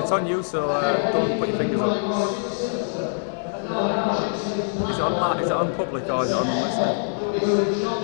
It's on you, so don't put your fingers up. Is it on public or is it on unlisted?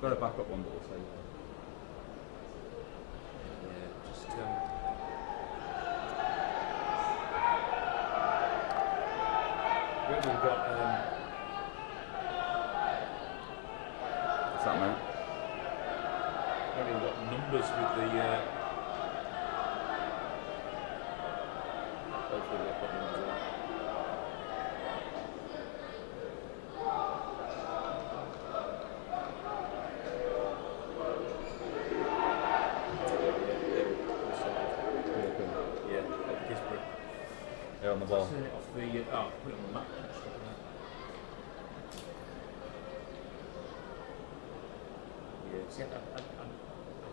Got a backup one, but we'll see. We've got What's that, mate? we've got numbers with the hopefully we'll put numbers there. Guisborough. Yeah, on the ball. Off the put it on the map. Yeah, see, I'm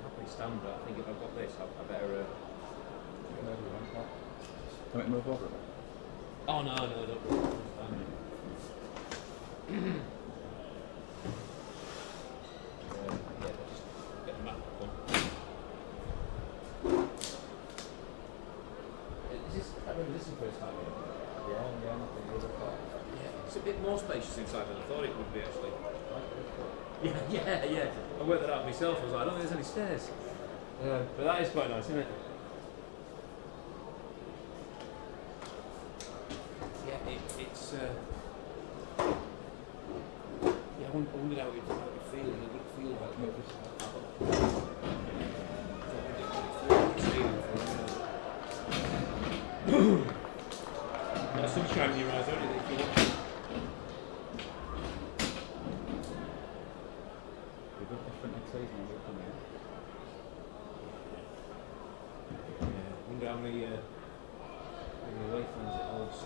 happily stand, but I think if I've got this, I better. Can we move over a bit? Oh no, don't worry. Yeah, just get the map up on. Is this the first time? Yeah, nothing really. Yeah, it's a bit more spacious inside than I thought it would be actually. Yeah. I worked that out myself. I was like, I don't think there's any stairs. But that is quite nice, isn't it? Yeah, it's. Yeah, I wondered how it would feel. It would feel like this. Got sunshine in your eyes, don't you? If you watch. We've got different exercises when we come in. Yeah, wonder how many away fans it holds.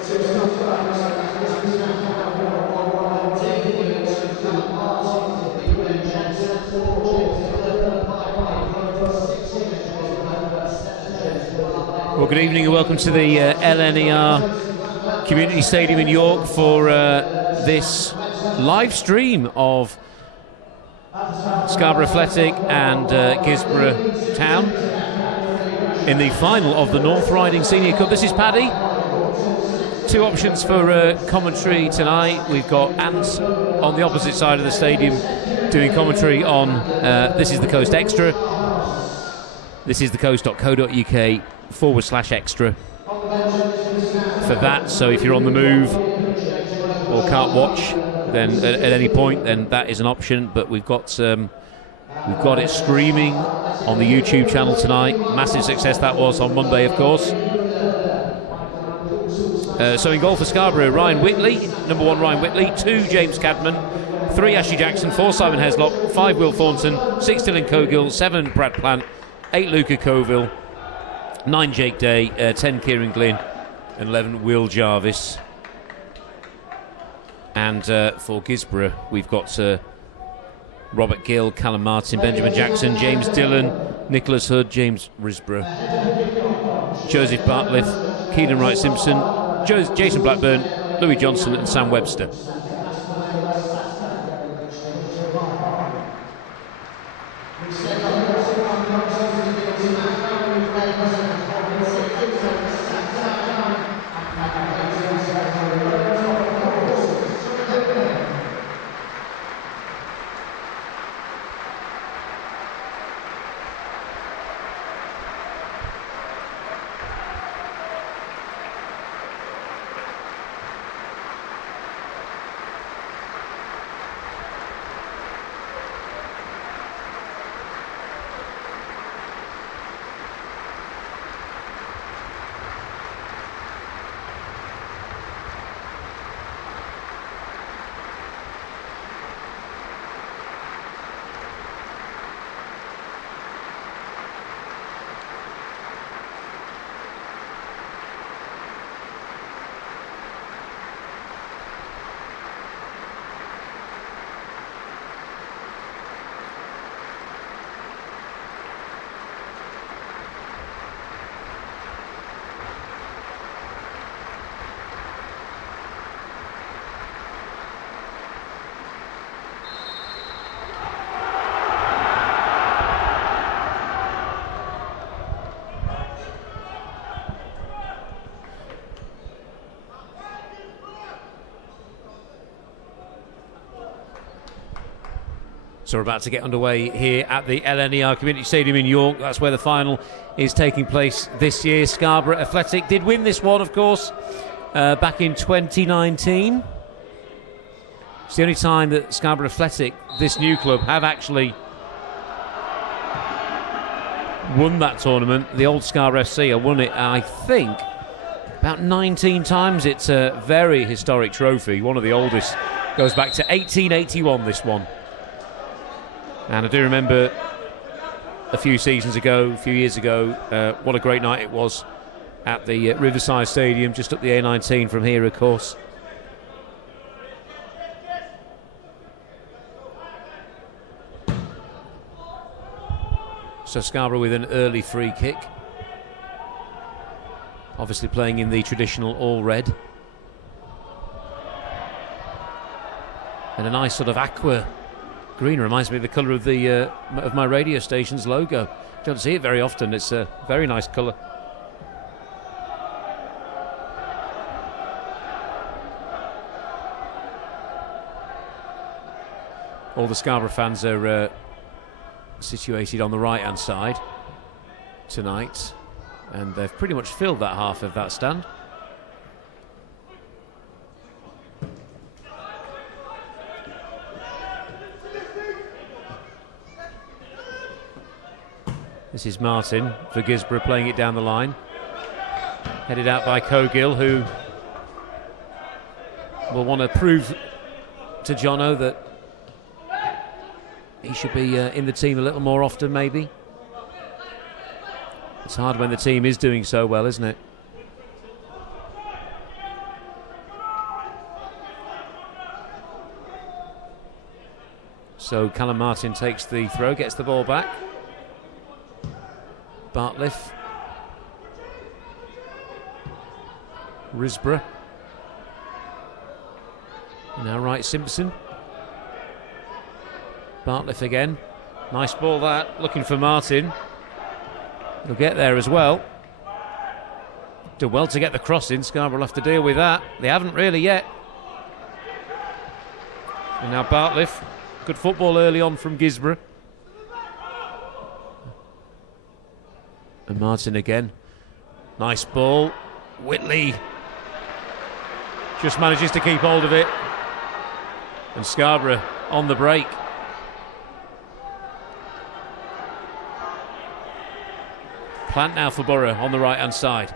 Well, good evening and welcome to the LNER Community Stadium in York for this live stream of Scarborough Athletic and Guisborough Town in the final of the North Riding Senior Cup. This is Paddy. Two options for commentary tonight. We've got Ant on the opposite side of the stadium doing commentary on This Is The Coast Extra. This is thecoast.co.uk/extra for that. So if you're on the move or can't watch then at any point, then that is an option. But we've got it streaming on the YouTube channel tonight. Massive success that was on Monday, of course. So in goal for Scarborough, Ryan Whitley, number 1 Ryan Whitley, 2 James Cadman, 3 Ashley Jackson, 4 Simon Heslop, 5 Will Thornton, 6 Dylan Cogill, 7 Brad Plant, 8 Luca Coville, 9 Jake Day, 10 Kieran Glynn, and 11 Will Jarvis. And for Guisborough, we've got Robert Gill, Callum Martin, Benjamin Jackson, James Dillon, Nicholas Hood, James Risborough, Joseph Bartliff, Keelan Wright Simpson, Jason Blackburn, Louis Johnson, and Sam Webster. So we're about to get underway here at the LNER Community Stadium in York. That's where the final is taking place this year. Scarborough Athletic did win this one, of course, back in 2019. It's the only time that Scarborough Athletic, this new club, have actually won that tournament. The old Scarborough FC have won it, I think, about 19 times. It's a very historic trophy, one of the oldest. Goes back to 1881, this one. And I do remember a few years ago, what a great night it was at the Riverside Stadium, just up the A19 from here, of course. So Scarborough with an early free kick. Obviously playing in the traditional all-red. And a nice sort of aqua green, reminds me of the colour of the of my radio station's logo. You don't see it very often. It's a very nice colour. All the Scarborough fans are situated on the right-hand side tonight, and they've pretty much filled that half of that stand. This is Martin for Guisborough playing it down the line. Headed out by Cogill, who will want to prove to Jono that he should be in the team a little more often, maybe. It's hard when the team is doing so well, isn't it? So Callum Martin takes the throw, gets the ball back. Bartliff. Guisborough. Now right, Simpson. Bartliff again. Nice ball that. Looking for Martin. He'll get there as well. Done well to get the cross in. Scarborough will have to deal with that. They haven't really yet. And now Bartliff. Good football early on from Guisborough. And Martin again. Nice ball. Whitley just manages to keep hold of it. And Scarborough on the break. Plant now for Borough on the right hand side.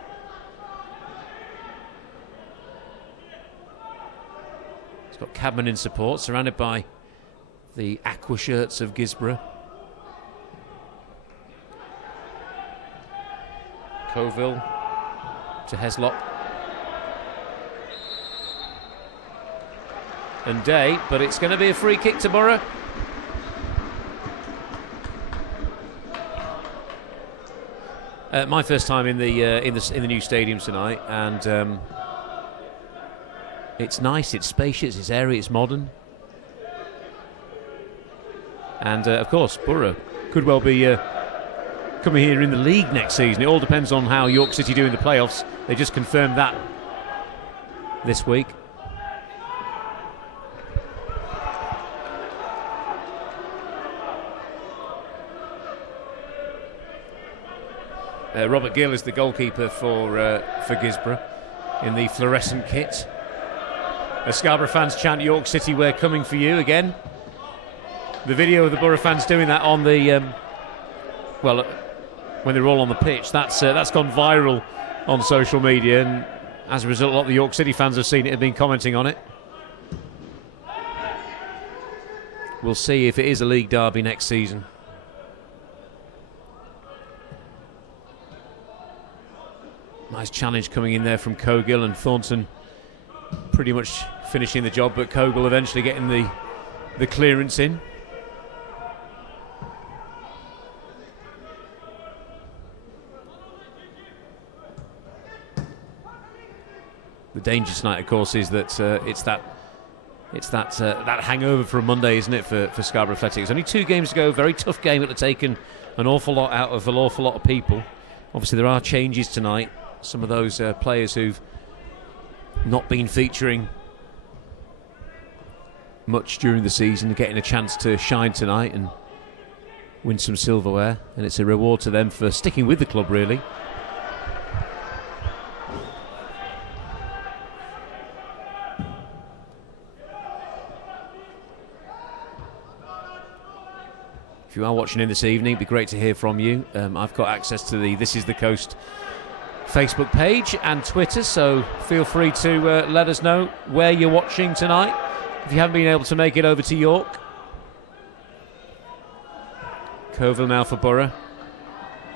He's got Cadman in support, surrounded by the aqua shirts of Guisborough. Coville to Heslop. And Day, but it's going to be a free kick to Borough. My first time in the new stadium tonight, and it's nice, it's spacious, it's airy, it's modern, and of course Borough could well be coming here in the league next season. It all depends on how York City do in the playoffs. They just confirmed that this week. Robert Gill is the goalkeeper for Guisborough in the fluorescent kit. As Scarborough fans chant "York City, we're coming for you" again. The video of the Borough fans doing that on the when they're all on the pitch, that's gone viral on social media, and as a result, a lot of the York City fans have seen it and been commenting on it. We'll see if it is a league derby next season. Nice challenge coming in there from Cogill, and Thornton pretty much finishing the job, but Cogill eventually getting the clearance in. The danger tonight, of course, is that it's that hangover from Monday, isn't it, for Scarborough Athletic? It's only 2 games to go. Very tough game that have taken an awful lot out of an awful lot of people. Obviously, there are changes tonight. Some of those players who've not been featuring much during the season are getting a chance to shine tonight and win some silverware, and it's a reward to them for sticking with the club, really. If you are watching in this evening, it'd be great to hear from you. I've got access to the This Is The Coast Facebook page and Twitter, so feel free to let us know where you're watching tonight if you haven't been able to make it over to York. Coville now for Borough.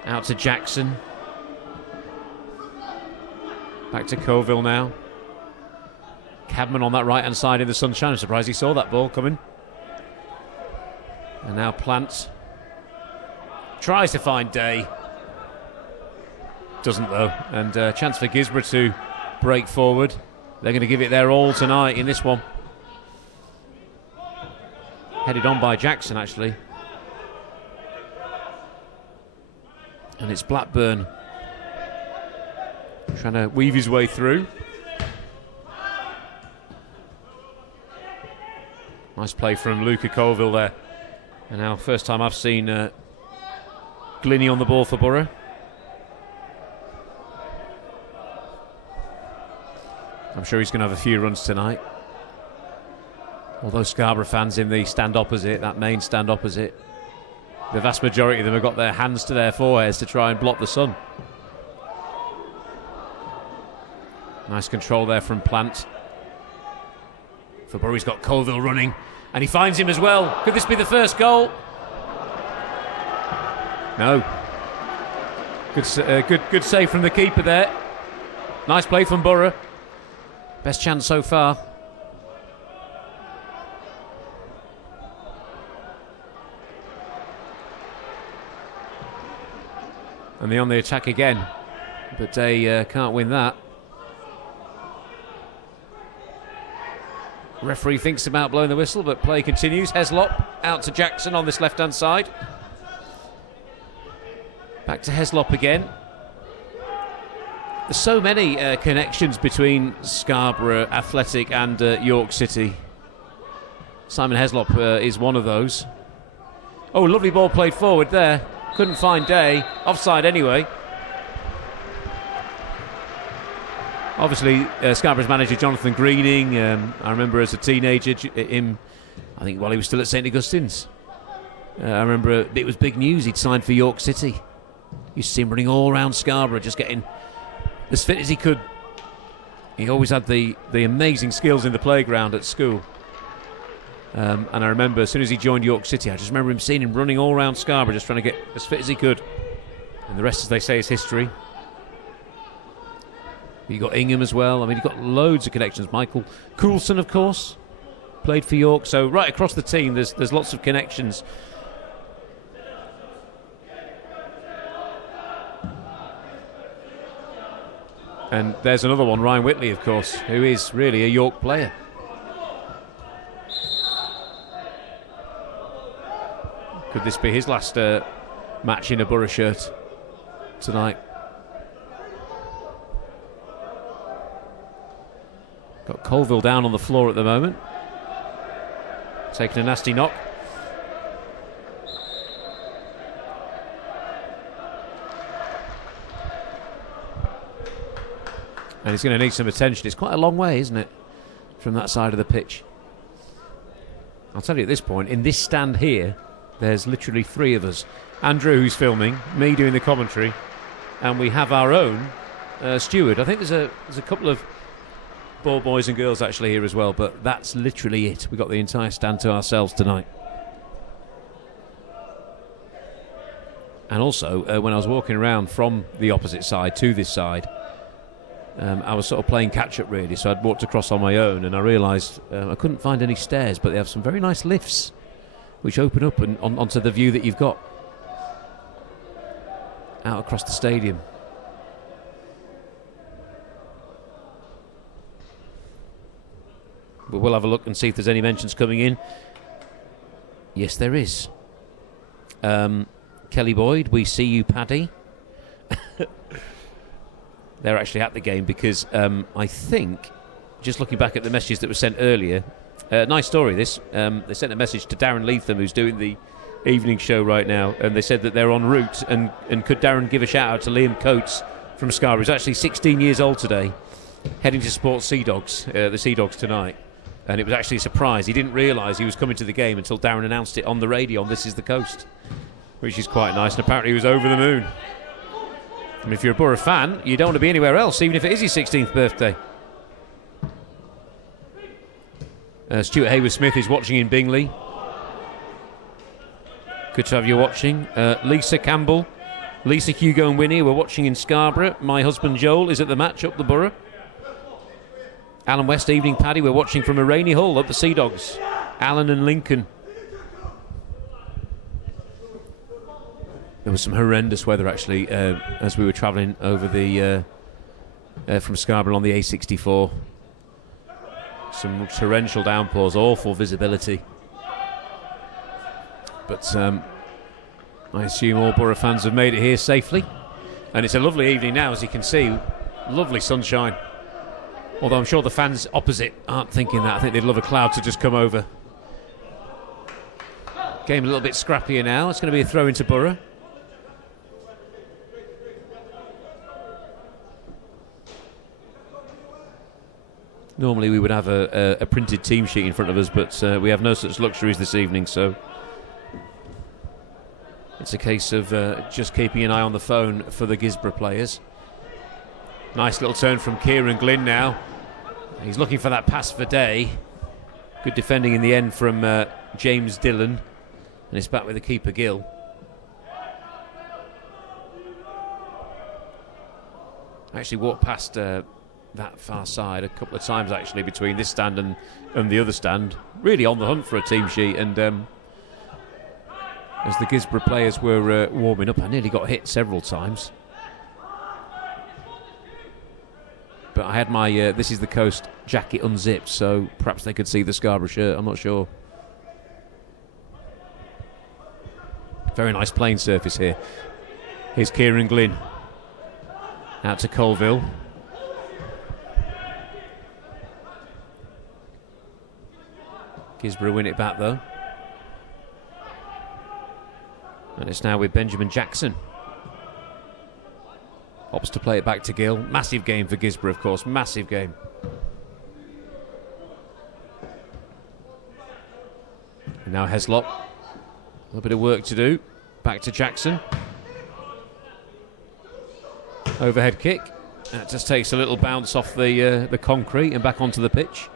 Out to Jackson. Back to Coville now. Cadman on that right hand side in the sunshine. I'm surprised he saw that ball coming. And now Plant tries to find Day. Doesn't though, and chance for Guisborough to break forward. They're going to give it their all tonight in this one. Headed on by Jackson, actually. And it's Blackburn trying to weave his way through. Nice play from Luca Colville there. And now first time I've seen Glinny on the ball for Borough. I'm sure he's going to have a few runs tonight. Although Scarborough fans in the stand opposite, that main stand opposite, the vast majority of them have got their hands to their foreheads to try and block the sun. Nice control there from Plant. For Borough, he's got Colville running, and he finds him as well. Could this be the first goal? No. Good save from the keeper there. Nice play from Borough. Best chance so far. And they're on the attack again. But they can't win that. Referee thinks about blowing the whistle, but play continues. Heslop out to Jackson on this left-hand side. Back to Heslop again. There's so many connections between Scarborough Athletic and York City. Simon Heslop is one of those. Oh, lovely ball played forward there. Couldn't find Day. Offside anyway. Obviously, Scarborough's manager, Jonathan Greening, I remember as a teenager, I think while he was still at St Augustine's. I remember it was big news, he'd signed for York City. You see him running all around Scarborough, just getting as fit as he could. He always had the amazing skills in the playground at school. And I remember as soon as he joined York City, I just remember him seeing him running all around Scarborough, just trying to get as fit as he could. And the rest, as they say, is history. You got Ingham as well. I mean, you've got loads of connections. Michael Coulson, of course, played for York. So right across the team, there's lots of connections. And there's another one, Ryan Whitley, of course, who is really a York player. Could this be his last match in a Borough shirt tonight? Got Colville down on the floor at the moment. Taking a nasty knock. And he's going to need some attention. It's quite a long way, isn't it, from that side of the pitch? I'll tell you at this point, in this stand here, there's literally three of us. Andrew, who's filming, me doing the commentary, and we have our own steward. I think there's a couple of ball boys and girls actually here as well, but that's literally it. We've got the entire stand to ourselves tonight. And also, when I was walking around from the opposite side to this side, I was sort of playing catch-up really, so I'd walked across on my own, and I realised I couldn't find any stairs, but they have some very nice lifts which open up and onto the view that you've got out across the stadium. But we'll have a look and see if there's any mentions coming in. Yes, there is. Kelly Boyd, we see you, Paddy. They're actually at the game because I think, just looking back at the messages that were sent earlier, nice story this. They sent a message to Darren Leatham, who's doing the evening show right now, and they said that they're en route, and could Darren give a shout out to Liam Coates from Scarborough. He's actually 16 years old today, heading to support the Sea Dogs tonight. And it was actually a surprise. He didn't realise he was coming to the game until Darren announced it on the radio on This Is the Coast, which is quite nice. And apparently he was over the moon. I mean, if you're a Borough fan, you don't want to be anywhere else, even if it is his 16th birthday. Stuart Hayward-Smith is watching in Bingley. Good to have you watching. Lisa Campbell, Lisa, Hugo and Winnie were watching in Scarborough. My husband Joel is at the match up the Borough. Alan West, evening Paddy, we're watching from a rainy Hull up the Sea Dogs. Alan and Lincoln. There was some horrendous weather actually as we were travelling over the from Scarborough on the A64. Some torrential downpours, awful visibility. But I assume all Borough fans have made it here safely. And it's a lovely evening now, as you can see. Lovely sunshine. Although I'm sure the fans opposite aren't thinking that. I think they'd love a cloud to just come over. Game a little bit scrappier now. It's going to be a throw into Borough. Normally we would have a printed team sheet in front of us, but we have no such luxuries this evening, so it's a case of just keeping an eye on the phone for the Guisborough players. Nice little turn from Kieran Glynn now. He's looking for that pass for Day. Good defending in the end from James Dillon. And it's back with the keeper, Gill. I actually walked past that far side a couple of times actually between this stand and the other stand. Really on the hunt for a team sheet, and as the Guisborough players were warming up. I nearly got hit several times. But I had my This Is the Coast jacket unzipped, so perhaps they could see the Scarborough shirt. I'm not sure. Very nice playing surface here. Here's Kieran Glynn. Out to Colville. Guisborough win it back though. And it's now with Benjamin Jackson. Opts to play it back to Gill. Massive game for Guisborough, of course. Massive game. And now Heslop. A little bit of work to do. Back to Jackson. Overhead kick. That just takes a little bounce off the concrete and back onto the pitch.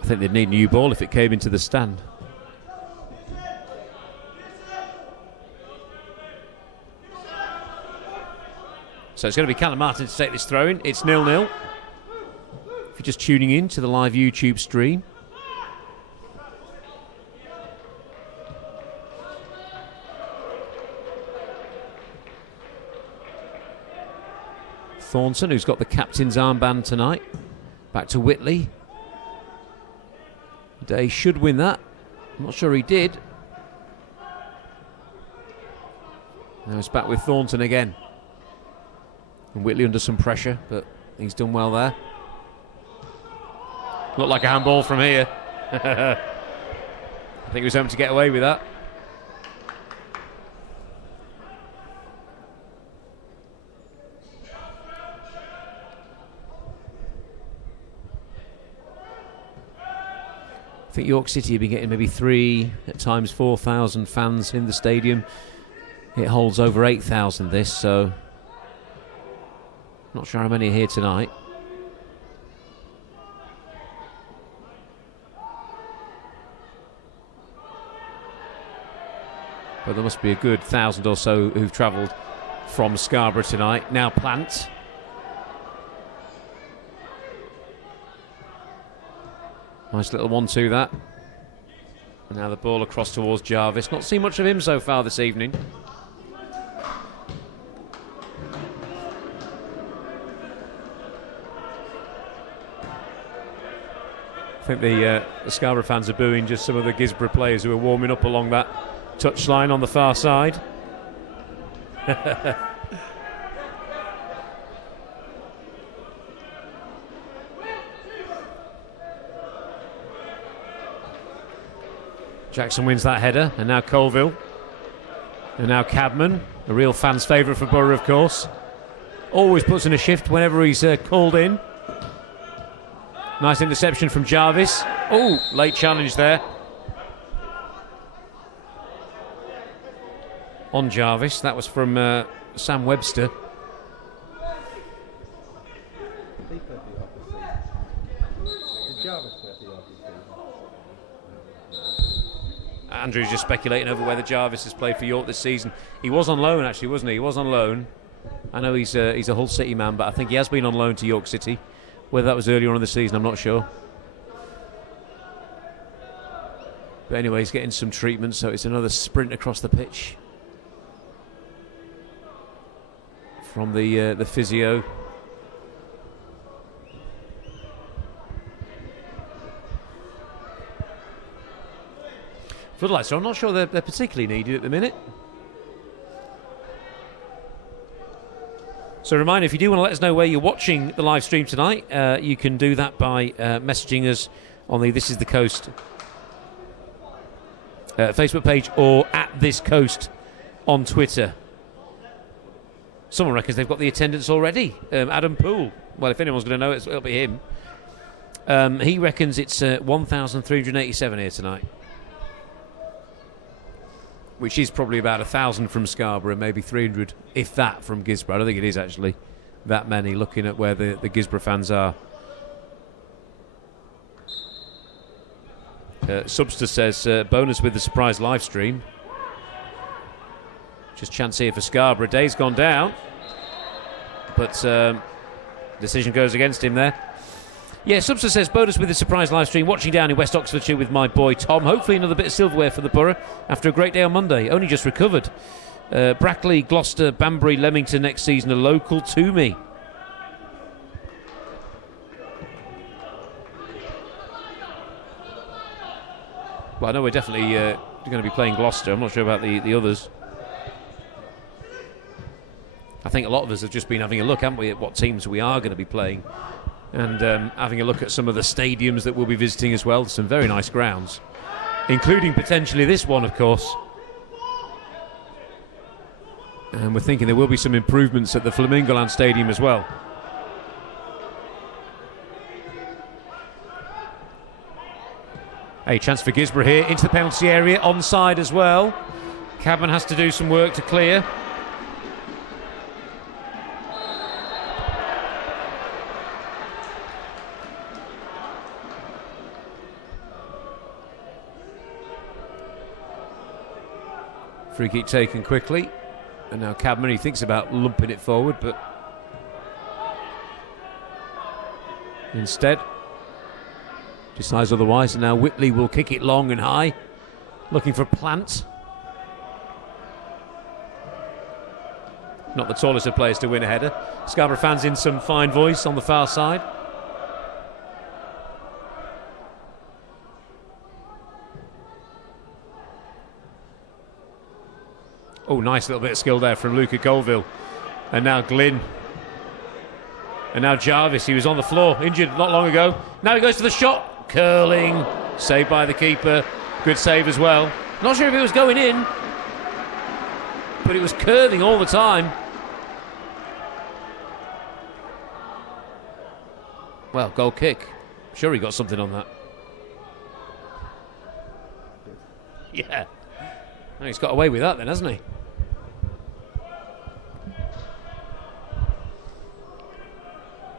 I think they'd need a new ball if it came into the stand. So it's going to be Callum Martin to take this throw in. It's 0-0. If you're just tuning in to the live YouTube stream. Thornton, who's got the captain's armband tonight. Back to Whitley. Day should win that. I'm not sure he did. Now it's back with Thornton again. And Whitley under some pressure, but he's done well there. Looked like a handball from here. I think he was hoping to get away with that. I think York City have been getting maybe 3, at times 4,000 fans in the stadium. It holds over 8,000 this, so not sure how many are here tonight. But there must be a good 1,000 or so who've travelled from Scarborough tonight. Now Plant. Nice little 1-2 that. And now the ball across towards Jarvis. Not seen much of him so far this evening. I think the Scarborough fans are booing just some of the Guisborough players who are warming up along that touchline on the far side. Jackson wins that header, and now Colville. And now Cadman, a real fan's favourite for Borough, of course. Always puts in a shift whenever he's called in. Nice interception from Jarvis. Oh, late challenge there. On Jarvis, that was from Sam Webster. Andrew's just speculating over whether Jarvis has played for York this season. He was on loan, actually, wasn't he? He was on loan. I know he's a Hull City man, but I think he has been on loan to York City. Whether that was earlier on in the season, I'm not sure. But anyway, he's getting some treatment, so it's another sprint across the pitch from the physio. Floodlights, so I'm not sure they're particularly needed at the minute. So a reminder, if you do want to let us know where you're watching the live stream tonight, you can do that by messaging us on the This Is the Coast Facebook page or at This Coast on Twitter. Someone reckons they've got the attendance already. Adam Poole. Well, if anyone's going to know it, it'll be him. He reckons it's 1,387 here tonight, which is probably about 1,000 from Scarborough, maybe 300, if that, from Guisborough. I don't think it is actually that many, looking at where the Guisborough fans are. Subster says, bonus with the surprise live stream. Just chance here for Scarborough. Day's gone down, but decision goes against him there. Yeah, Subster says, bonus with the surprise live stream, watching down in West Oxfordshire with my boy Tom. Hopefully another bit of silverware for the borough after a great day on Monday. Only just recovered. Brackley, Gloucester, Banbury, Leamington next season are local to me. Well, I know we're definitely going to be playing Gloucester. I'm not sure about the others. I think a lot of us have just been having a look, haven't we, at what teams we are going to be playing. And having a look at some of the stadiums that we'll be visiting as well. Some very nice grounds, including potentially this one, of course. And we're thinking there will be some improvements at the Flamingoland Stadium as well. A chance for Guisborough here into the penalty area, onside as well. Cabman has to do some work to clear. Free kick taken quickly, and now Cabman, he thinks about lumping it forward, but instead decides otherwise, and now Whitley will kick it long and high, looking for Plant. Not the tallest of players to win a header. Scarborough fans in some fine voice on the far side. Oh, nice little bit of skill there from Luca Colville. And now Glynn. And now Jarvis, he was on the floor, injured not long ago. Now he goes to the shot. Curling. Saved by the keeper. Good save as well. Not sure if it was going in, but it was curling all the time. Well, goal kick. Sure he got something on that. Yeah. Well, he's got away with that then, hasn't he?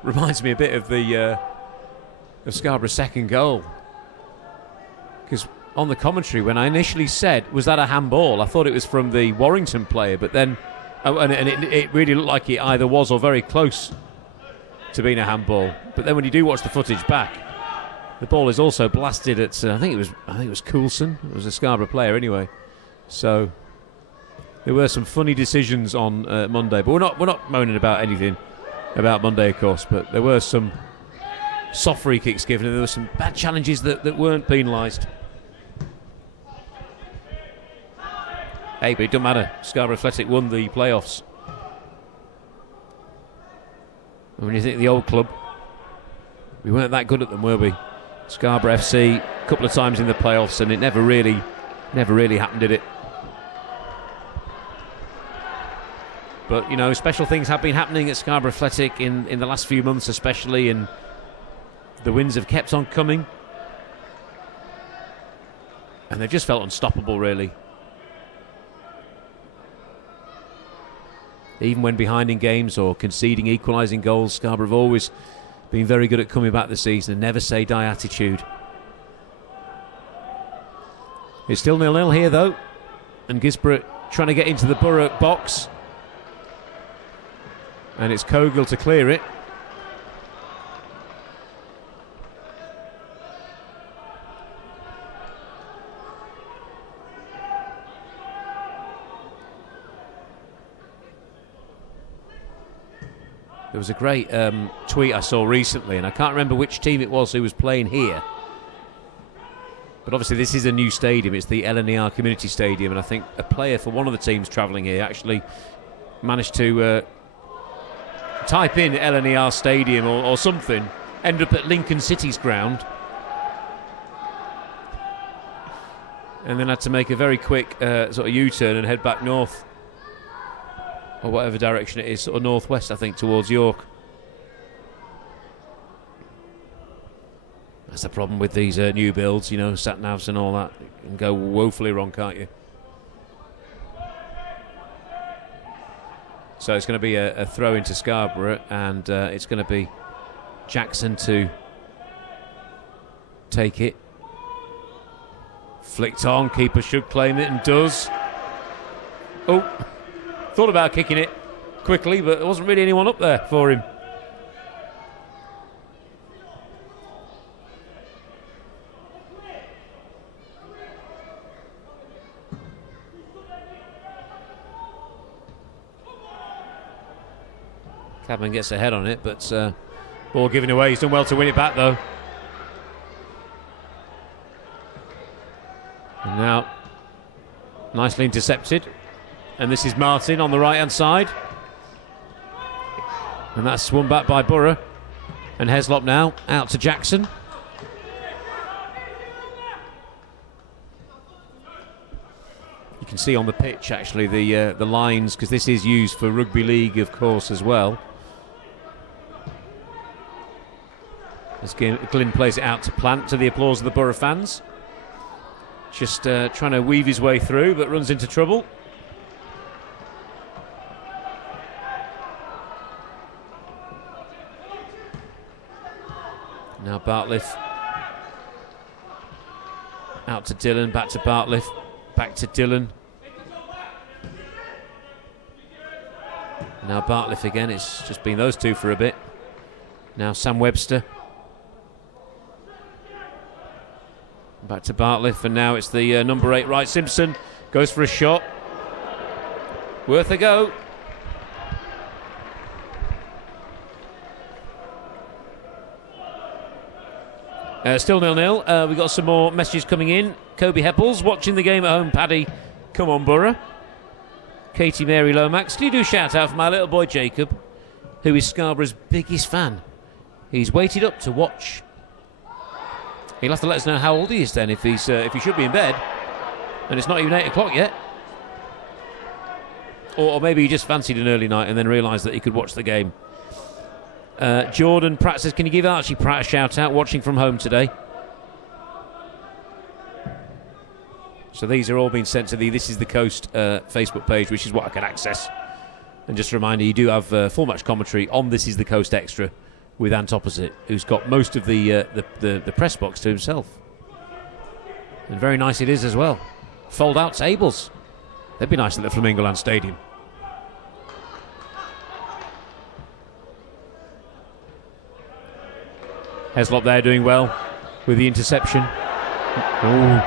Reminds me a bit of the of Scarborough's second goal. Because on the commentary, when I initially said, was that a handball? I thought it was from the Warrington player, but then, and it really looked like it either was or very close to being a handball. But then when you do watch the footage back, the ball is also blasted at, I think it was Coulson. It was a Scarborough player anyway. So there were some funny decisions on Monday, but we're not moaning about anything about Monday, of course. But there were some soft free kicks given, and there were some bad challenges that weren't penalised. Hey, but it doesn't matter. Scarborough Athletic won the playoffs. And when you think of the old club, we weren't that good at them, were we? Scarborough FC a couple of times in the playoffs, and it never really happened, did it? But, you know, special things have been happening at Scarborough Athletic in the last few months especially, and the wins have kept on coming. And they've just felt unstoppable, really. Even when behind in games or conceding equalising goals, Scarborough have always been very good at coming back this season, and never say die attitude. It's still 0-0 here, though, and Guisborough trying to get into the Borough box. And it's Cogill to clear it. There was a great tweet I saw recently, and I can't remember which team it was who was playing here. But obviously this is a new stadium. It's the LNER Community Stadium, and I think a player for one of the teams travelling here actually managed to type in LNER Stadium or something, end up at Lincoln City's ground, and then had to make a very quick sort of U-turn and head back north, or whatever direction it is, sort of northwest, I think, towards York. That's the problem with these new builds, you know, sat-navs and all that. You can go woefully wrong, can't you? So it's going to be a throw into Scarborough, and it's going to be Jackson to take it. Flicked on, keeper should claim it, and does. Oh, thought about kicking it quickly, but there wasn't really anyone up there for him. Cadman gets a head on it, but ball given away. He's done well to win it back, though. And now, nicely intercepted. And this is Martin on the right-hand side. And that's won back by Borough. And Heslop now out to Jackson. You can see on the pitch, actually, the lines, because this is used for rugby league, of course, as well. As Glynn plays it out to Plant, to the applause of the Borough fans. Just trying to weave his way through, but runs into trouble. Now Bartliff out to Dillon, back to Bartliff, back to Dillon. Now Bartliff again, it's just been those two for a bit. Now Sam Webster. Back to Bartliff, and now it's the number 8, Wright Simpson. Goes for a shot. Worth a go. Still 0-0. We've got some more messages coming in. Kobe Heppels watching the game at home. Paddy, come on, Borough. Katie Mary Lomax. Can you do a shout out for my little boy Jacob, who is Scarborough's biggest fan? He's waited up to watch. He'll have to let us know how old he is then, if he should be in bed, and it's not even 8 o'clock yet. Or maybe he just fancied an early night and then realised that he could watch the game. Jordan Pratt says, can you give Archie Pratt a shout out, watching from home today? So these are all being sent to the This Is The Coast Facebook page, which is what I can access. And just a reminder, you do have full match commentary on This Is The Coast Extra with Ant Opposite, who's got most of the press box to himself. And very nice it is as well. Fold out tables. They'd be nice at the Flamingo Land Stadium. Heslop there doing well with the interception. Ooh,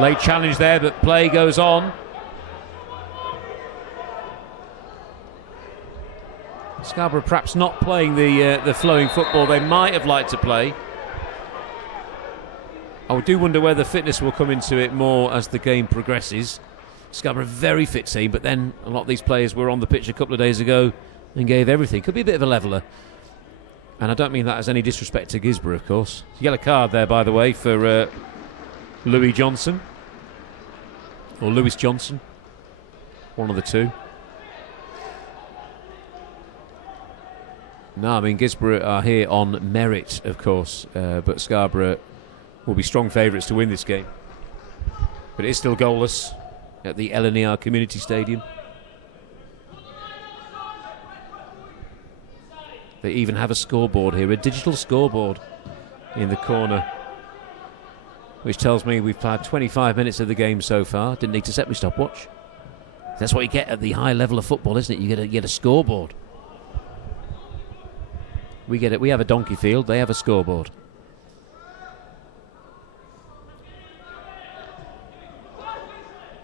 late challenge there, but play goes on. Scarborough perhaps not playing the flowing football they might have liked to play. I do wonder whether fitness will come into it more as the game progresses. Scarborough, very fit team, but then a lot of these players were on the pitch a couple of days ago and gave everything. Could be a bit of a leveller. And I don't mean that as any disrespect to Guisborough, of course. Yellow card there, by the way, for Louis Johnson. Or Lewis Johnson. One of the two. No, I mean, Guisborough are here on merit, of course. But Scarborough will be strong favourites to win this game. But it is still goalless at the LNER Community Stadium. They even have a scoreboard here, a digital scoreboard in the corner, which tells me we've played 25 minutes of the game so far. Didn't need to set my stopwatch. That's what you get at the high level of football, isn't it? You get a scoreboard. We get it. We have a donkey field. They have a scoreboard.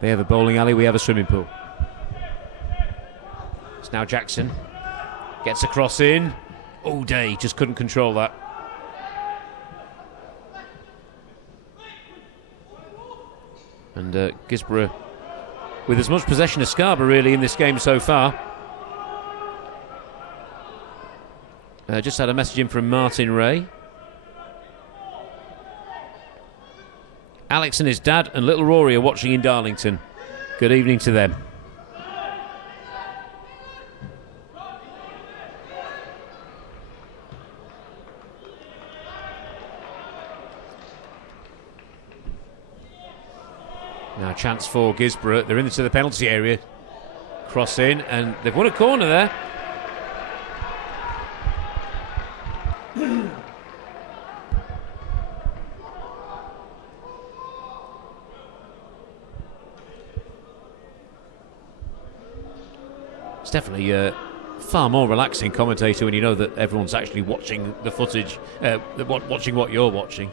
They have a bowling alley. We have a swimming pool. It's now Jackson. Gets a cross in. Oh, Day just couldn't control that. And Guisborough with as much possession as Scarborough really in this game so far. Just had a message in from Martin Ray. Alex and his dad and little Rory are watching in Darlington. Good evening to them. Now a chance for Guisborough. They're into the penalty area. Cross in, and they've won a corner there. It's definitely far more relaxing commentator when you know that everyone's actually watching the footage, watching what you're watching.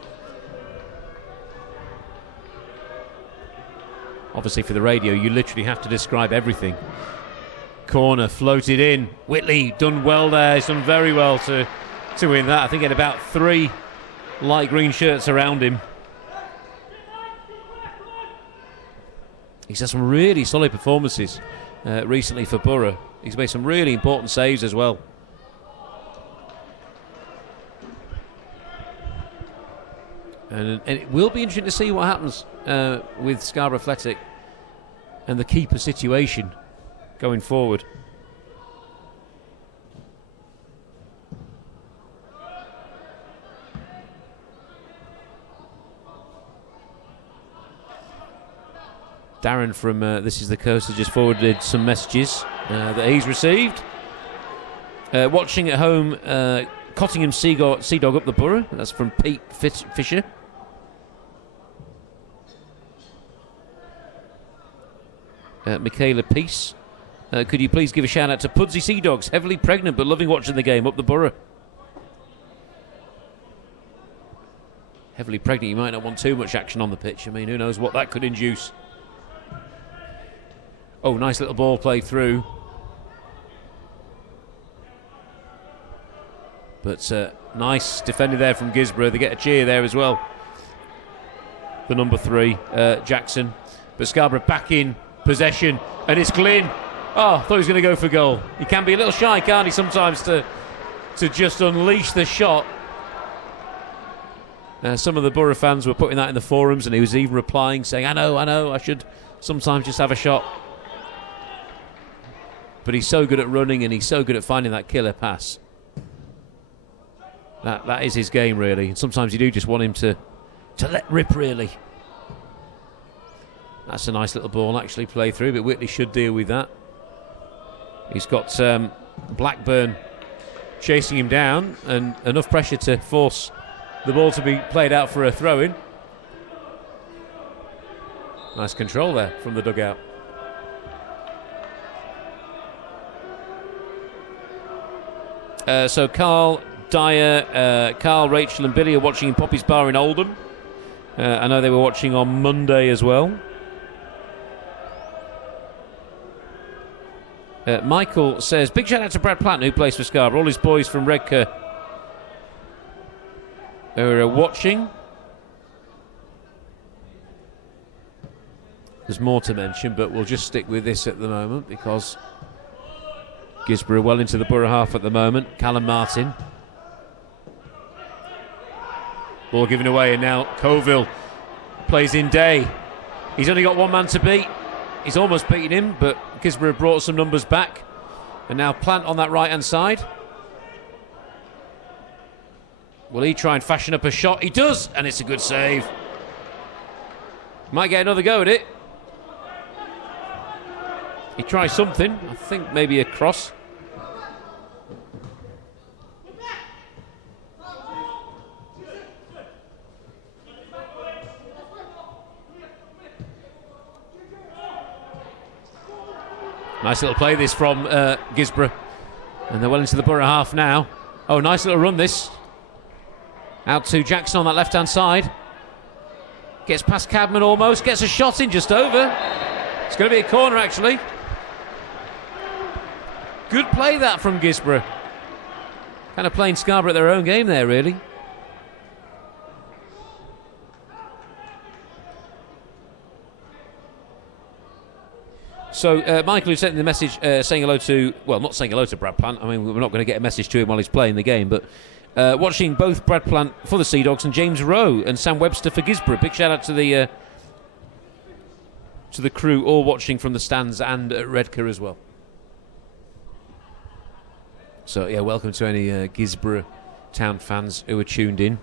Obviously for the radio you literally have to describe everything. Corner floated in. Whitley done well there. He's done very well to win that. I think he had about 3 light green shirts around him. He's had some really solid performances recently for Borough. He's made some really important saves as well. And it will be interesting to see what happens with Scarborough Athletic and the keeper situation going forward. Darren from This Is the Coast has just forwarded some messages that he's received. Watching at home, Cottingham Sea Dog up the Borough. That's from Pete Fisher. Michaela Peace. Could you please give a shout out to Pudsey Sea Dogs, heavily pregnant but loving watching the game up the Borough. Heavily pregnant, you might not want too much action on the pitch. I mean, who knows what that could induce. Oh, nice little ball play through. But nice defending there from Guisborough. They get a cheer there as well. The number 3, Jackson. But Scarborough back in possession, and it's Glynn. Oh, I thought he was going to go for goal. He can be a little shy, can't he, sometimes to just unleash the shot. Some of the Borough fans were putting that in the forums, and he was even replying, saying, I know, I should sometimes just have a shot. But he's so good at running, and he's so good at finding that killer pass. That is his game, really. And sometimes you do just want him to let rip, really. That's a nice little ball actually play through, but Whitley should deal with that. He's got Blackburn chasing him down, and enough pressure to force the ball to be played out for a throw-in. Nice control there from the dugout. So Carl, Dyer, Carl, Rachel and Billy are watching in Poppy's Bar in Oldham. I know they were watching on Monday as well. Michael says, big shout out to Brad Platt, who plays for Scarborough. All his boys from Redcar are watching. There's more to mention, but we'll just stick with this at the moment because Guisborough well into the Borough half at the moment. Callum Martin. Ball given away, and now Colville plays in Day. He's only got one man to beat. He's almost beaten him, but Guisborough brought some numbers back. And now Plant on that right-hand side. Will he try and fashion up a shot? He does, and it's a good save. Might get another go at it. He tries something. I think maybe a cross. Nice little play this from Guisborough. And they're well into the Borough half now. Oh, nice little run this. Out to Jackson on that left-hand side. Gets past Cadman almost. Gets a shot in just over. It's going to be a corner, actually. Good play that from Guisborough. Kind of playing Scarborough at their own game there, really. So Michael, who sent the message saying hello to, well, not saying hello to Brad Plant. I mean, we're not going to get a message to him while he's playing the game, but watching both Brad Plant for the Sea Dogs and James Rowe and Sam Webster for Guisborough. Big shout out to the crew, all watching from the stands and at Redcar as well. So yeah, welcome to any Guisborough Town fans who are tuned in.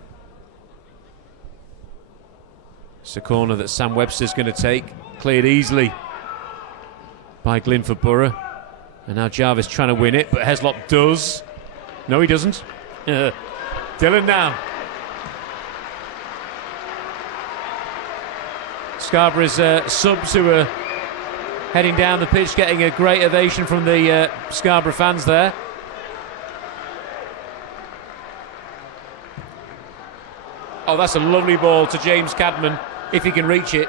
It's a corner that Sam Webster's going to take, cleared easily by Glynn for Borough. And now Jarvis trying to win it, but Heslop does. No, he doesn't. Dylan now. Scarborough's subs who are heading down the pitch, getting a great ovation from the Scarborough fans there. Oh, that's a lovely ball to James Cadman, if he can reach it.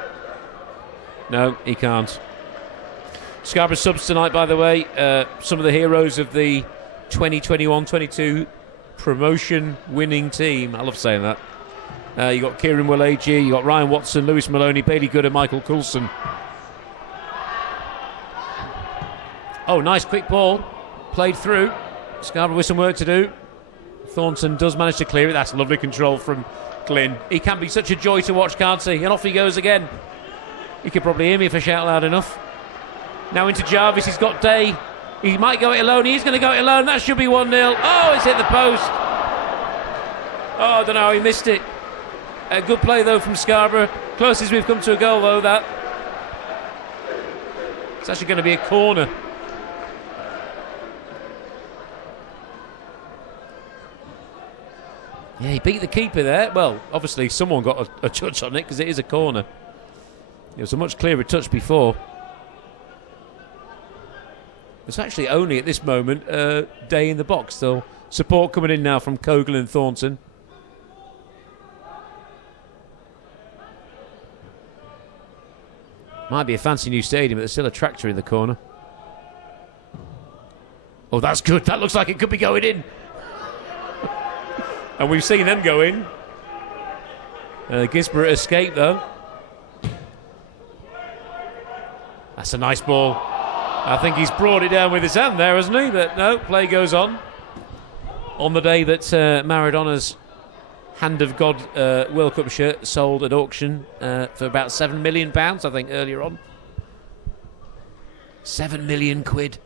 No, he can't. Scarborough subs tonight, by the way. Some of the heroes of the 2021-22 promotion winning team. I love saying that. You got Kieran Willeji, you got Ryan Watson, Lewis Maloney, Bailey Good and Michael Coulson. Oh, nice quick ball. Played through. Scarborough with some work to do. Thornton does manage to clear it. That's lovely control from Glynn. He can be such a joy to watch, can't he? And off he goes again. You could probably hear me if I shout loud enough. Now into Jarvis. He's got Day. He might go it alone. He's going to go it alone. That should be 1-0. Oh, it's hit the post. Oh, I don't know how he missed it. A good play, though, from Scarborough. Closest we've come to a goal, though, that. It's actually going to be a corner. Yeah, he beat the keeper there. Well, obviously someone got a touch on it because it is a corner. It was a much clearer touch before. It's actually only at this moment Day in the box. So support coming in now from Cogle and Thornton. Might be a fancy new stadium, but there's still a tractor in the corner. Oh, that's good. That looks like it could be going in. And we've seen them go in. Guisborough escape, though. That's a nice ball. I think he's brought it down with his hand there, hasn't he? But no, play goes on. On the day that Maradona's Hand of God World Cup shirt sold at auction for about £7 million, I think, earlier on. 7 million quid.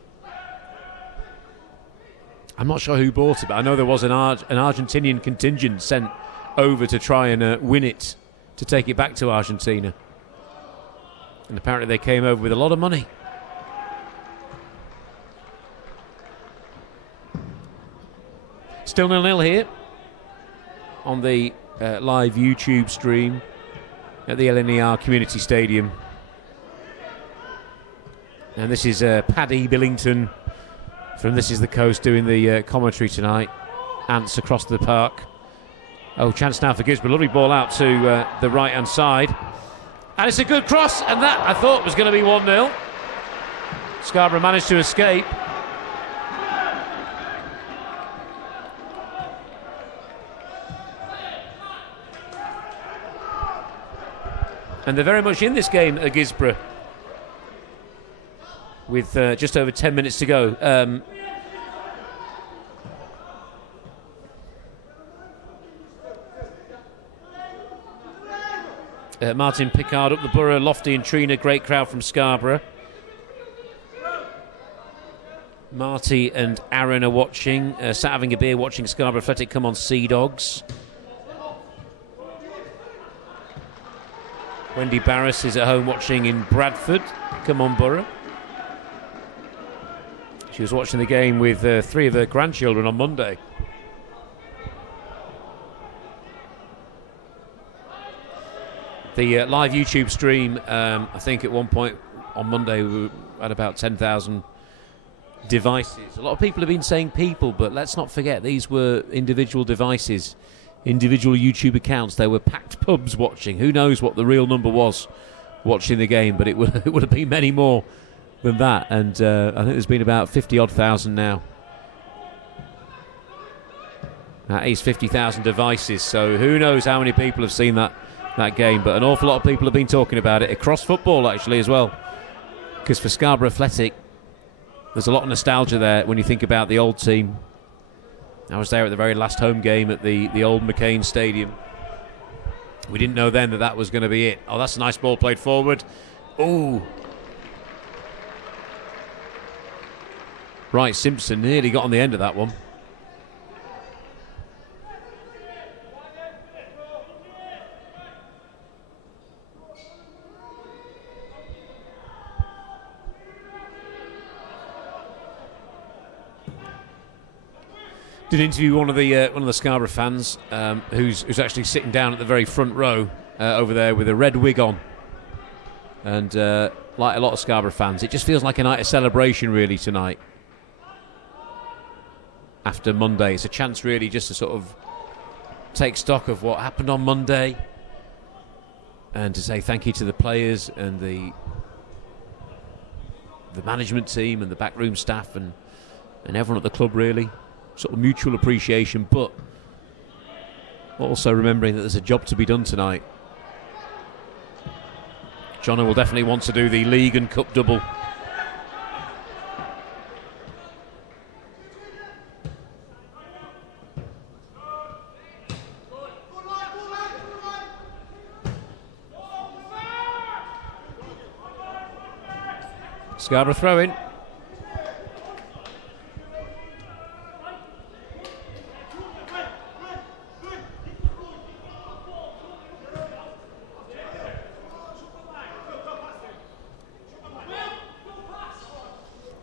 I'm not sure who bought it, but I know there was an Argentinian contingent sent over to try and win it, to take it back to Argentina. And apparently they came over with a lot of money. Still 0-0 here on the live YouTube stream at the LNER Community Stadium. And this is Paddy Billington from This Is the Coast doing the commentary tonight. Ants across the park. Oh, chance now for Guisborough. Lovely ball out to the right-hand side. And it's a good cross, and that I thought was going to be 1-0. Scarborough managed to escape. And they're very much in this game at Guisborough, with just over 10 minutes to go. Martin Pickard up the Borough, Lofty and Trina, great crowd from Scarborough. Marty and Aaron are watching, sat having a beer watching Scarborough Athletic come on Sea Dogs. Wendy Barris is at home watching in Bradford. Come on, Borough. She was watching the game with 3 of her grandchildren on Monday. The live YouTube stream, I think at one point on Monday we had about 10,000 devices. A lot of people have been saying people, but let's not forget these were individual devices. Individual YouTube accounts. There were packed pubs watching. Who knows what the real number was watching the game, but it would have been many more than that. And I think there's been about 50-odd thousand now. That is 50,000 devices, so who knows how many people have seen that game. But an awful lot of people have been talking about it across football, actually, as well. Because for Scarborough Athletic, there's a lot of nostalgia there when you think about the old team. I was there at the very last home game at the old McCain Stadium. We didn't know then that was going to be it. Oh, that's a nice ball played forward. Ooh. Right, Simpson nearly got on the end of that one. Did interview one of the Scarborough fans who's actually sitting down at the very front row over there with a red wig on, and like a lot of Scarborough fans, it just feels like a night of celebration really tonight. After Monday, it's a chance really just to sort of take stock of what happened on Monday, and to say thank you to the players and the the management team and the backroom staff and everyone at the club, really. Sort of mutual appreciation, but also remembering that there's a job to be done tonight. Jono will definitely want to do the league and cup double. Scarborough throw in.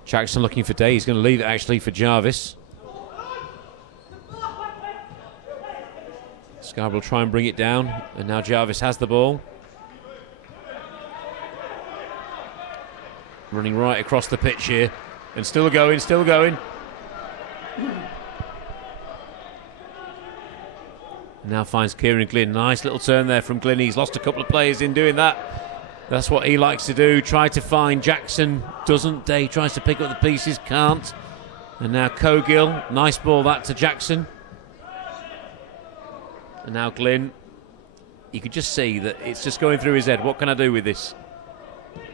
Jackson looking for Day. He's going to leave it actually for Jarvis. Scarborough will try and bring it down, and now Jarvis has the ball. Running right across the pitch here, and still going, still going. Now finds Kieran Glynn. Nice little turn there from Glynn. He's lost a couple of players in doing that. That's what he likes to do. Try to find Jackson. Doesn't. Day tries to pick up the pieces. Can't. And now Cogill. Nice ball that to Jackson. And now Glynn. You could just see that it's just going through his head. What can I do with this?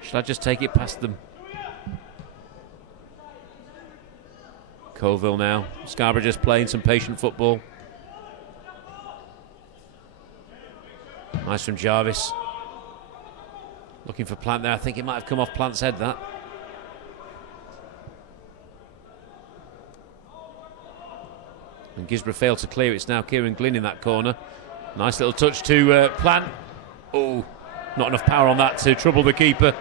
Should I just take it past them? Colville now. Scarborough just playing some patient football. Nice from Jarvis. Looking for Plant there. I think it might have come off Plant's head, that. And Guisborough failed to clear. It's now Kieran Glynn in that corner. Nice little touch to Plant. Oh, not enough power on that to trouble the keeper.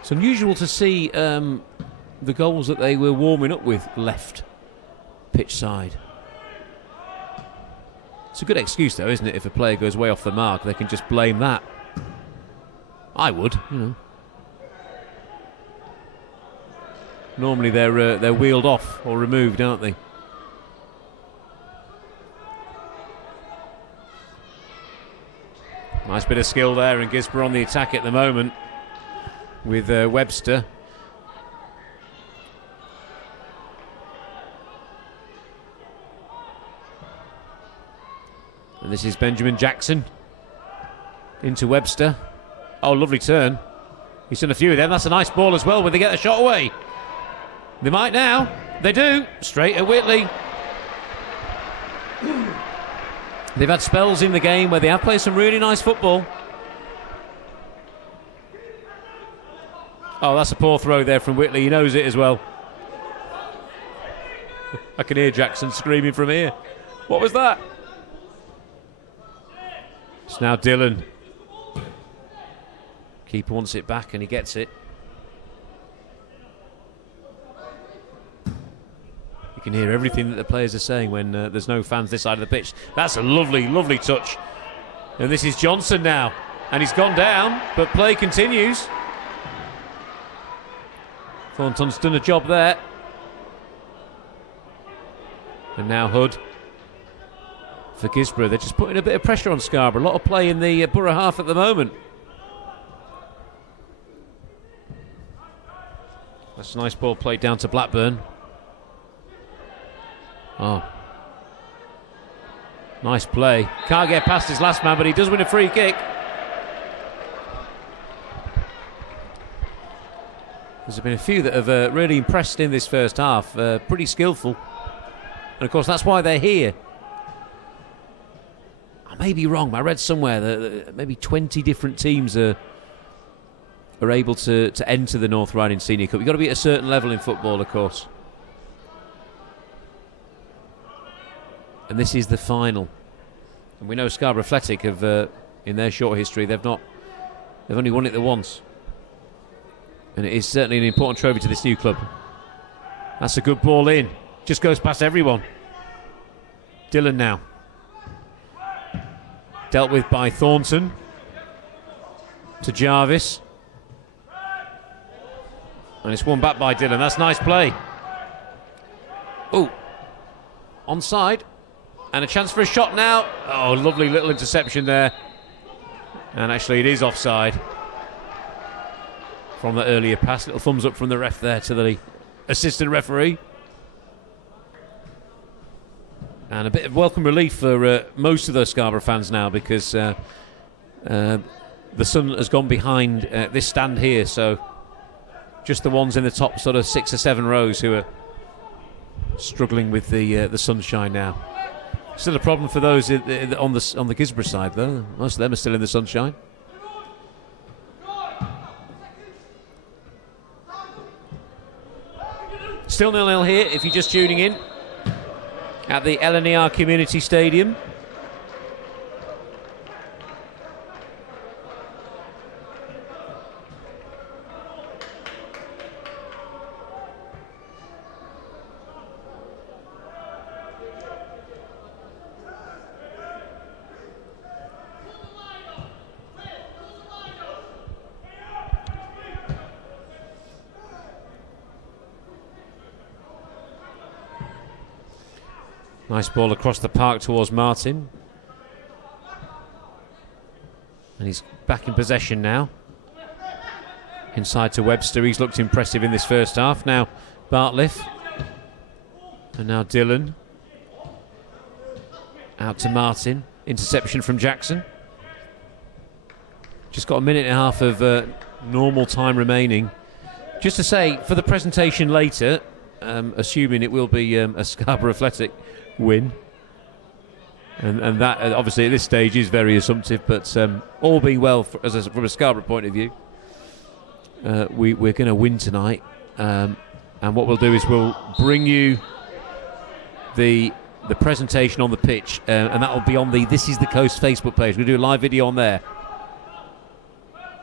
It's unusual to see the goals that they were warming up with left pitch side. It's a good excuse though, isn't it? If a player goes way off the mark, they can just blame that. I would, you know. Normally they're wheeled off or removed, aren't they? Nice bit of skill there, and Guisborough on the attack at the moment with Webster. And this is Benjamin Jackson into Webster. Oh, lovely turn. He's done a few of them. That's a nice ball as well when they get the shot away. They might now. They do. Straight at Whitley. They've had spells in the game where they have played some really nice football. Oh, that's a poor throw there from Whitley. He knows it as well. I can hear Jackson screaming from here. What was that? It's now Dillon. Keeper wants it back and he gets it. You can hear everything that the players are saying when there's no fans this side of the pitch. That's a lovely, lovely touch. And this is Johnson now. And he's gone down, but play continues. Thornton's done a job there. And now Hood for Guisborough. They're just putting a bit of pressure on Scarborough. A lot of play in the Borough half at the moment. That's a nice ball played down to Blackburn. Oh. Nice play. Can't get past his last man, but he does win a free kick. There's been a few that have really impressed in this first half. Pretty skillful. And of course, that's why they're here. I may be wrong, but I read somewhere that maybe 20 different teams are able to enter the North Riding Senior Cup. You've got to be at a certain level in football, of course. And this is the final. And we know Scarborough Athletic have, in their short history, they've only won it the once. And it is certainly an important trophy to this new club. That's a good ball in. Just goes past everyone. Dillon now. Dealt with by Thornton. To Jarvis. And it's won back by Dillon. That's nice play. Oh. onside. And a chance for a shot now. Oh, lovely little interception there. And actually it is offside from the earlier pass. Little thumbs up from the ref there to the assistant referee. And a bit of welcome relief for most of those Scarborough fans now, because the sun has gone behind this stand here, so just the ones in the top sort of 6 or 7 rows who are struggling with the sunshine now. Still a problem for those on the Guisborough side, though. Most of them are still in the sunshine. Still 0-0 here if you're just tuning in at the LNER Community Stadium. Nice ball across the park towards Martin. And he's back in possession now. Inside to Webster. He's looked impressive in this first half. Now Bartliff. And now Dillon. Out to Martin. Interception from Jackson. Just got a minute and a half of normal time remaining. Just to say, for the presentation later, assuming it will be a Scarborough Athletic win, and that obviously at this stage is very assumptive, but all being well from a Scarborough point of view, we're going to win tonight, and what we'll do is we'll bring you the presentation on the pitch, and that will be on the This Is the Coast Facebook page. We'll do a live video on there,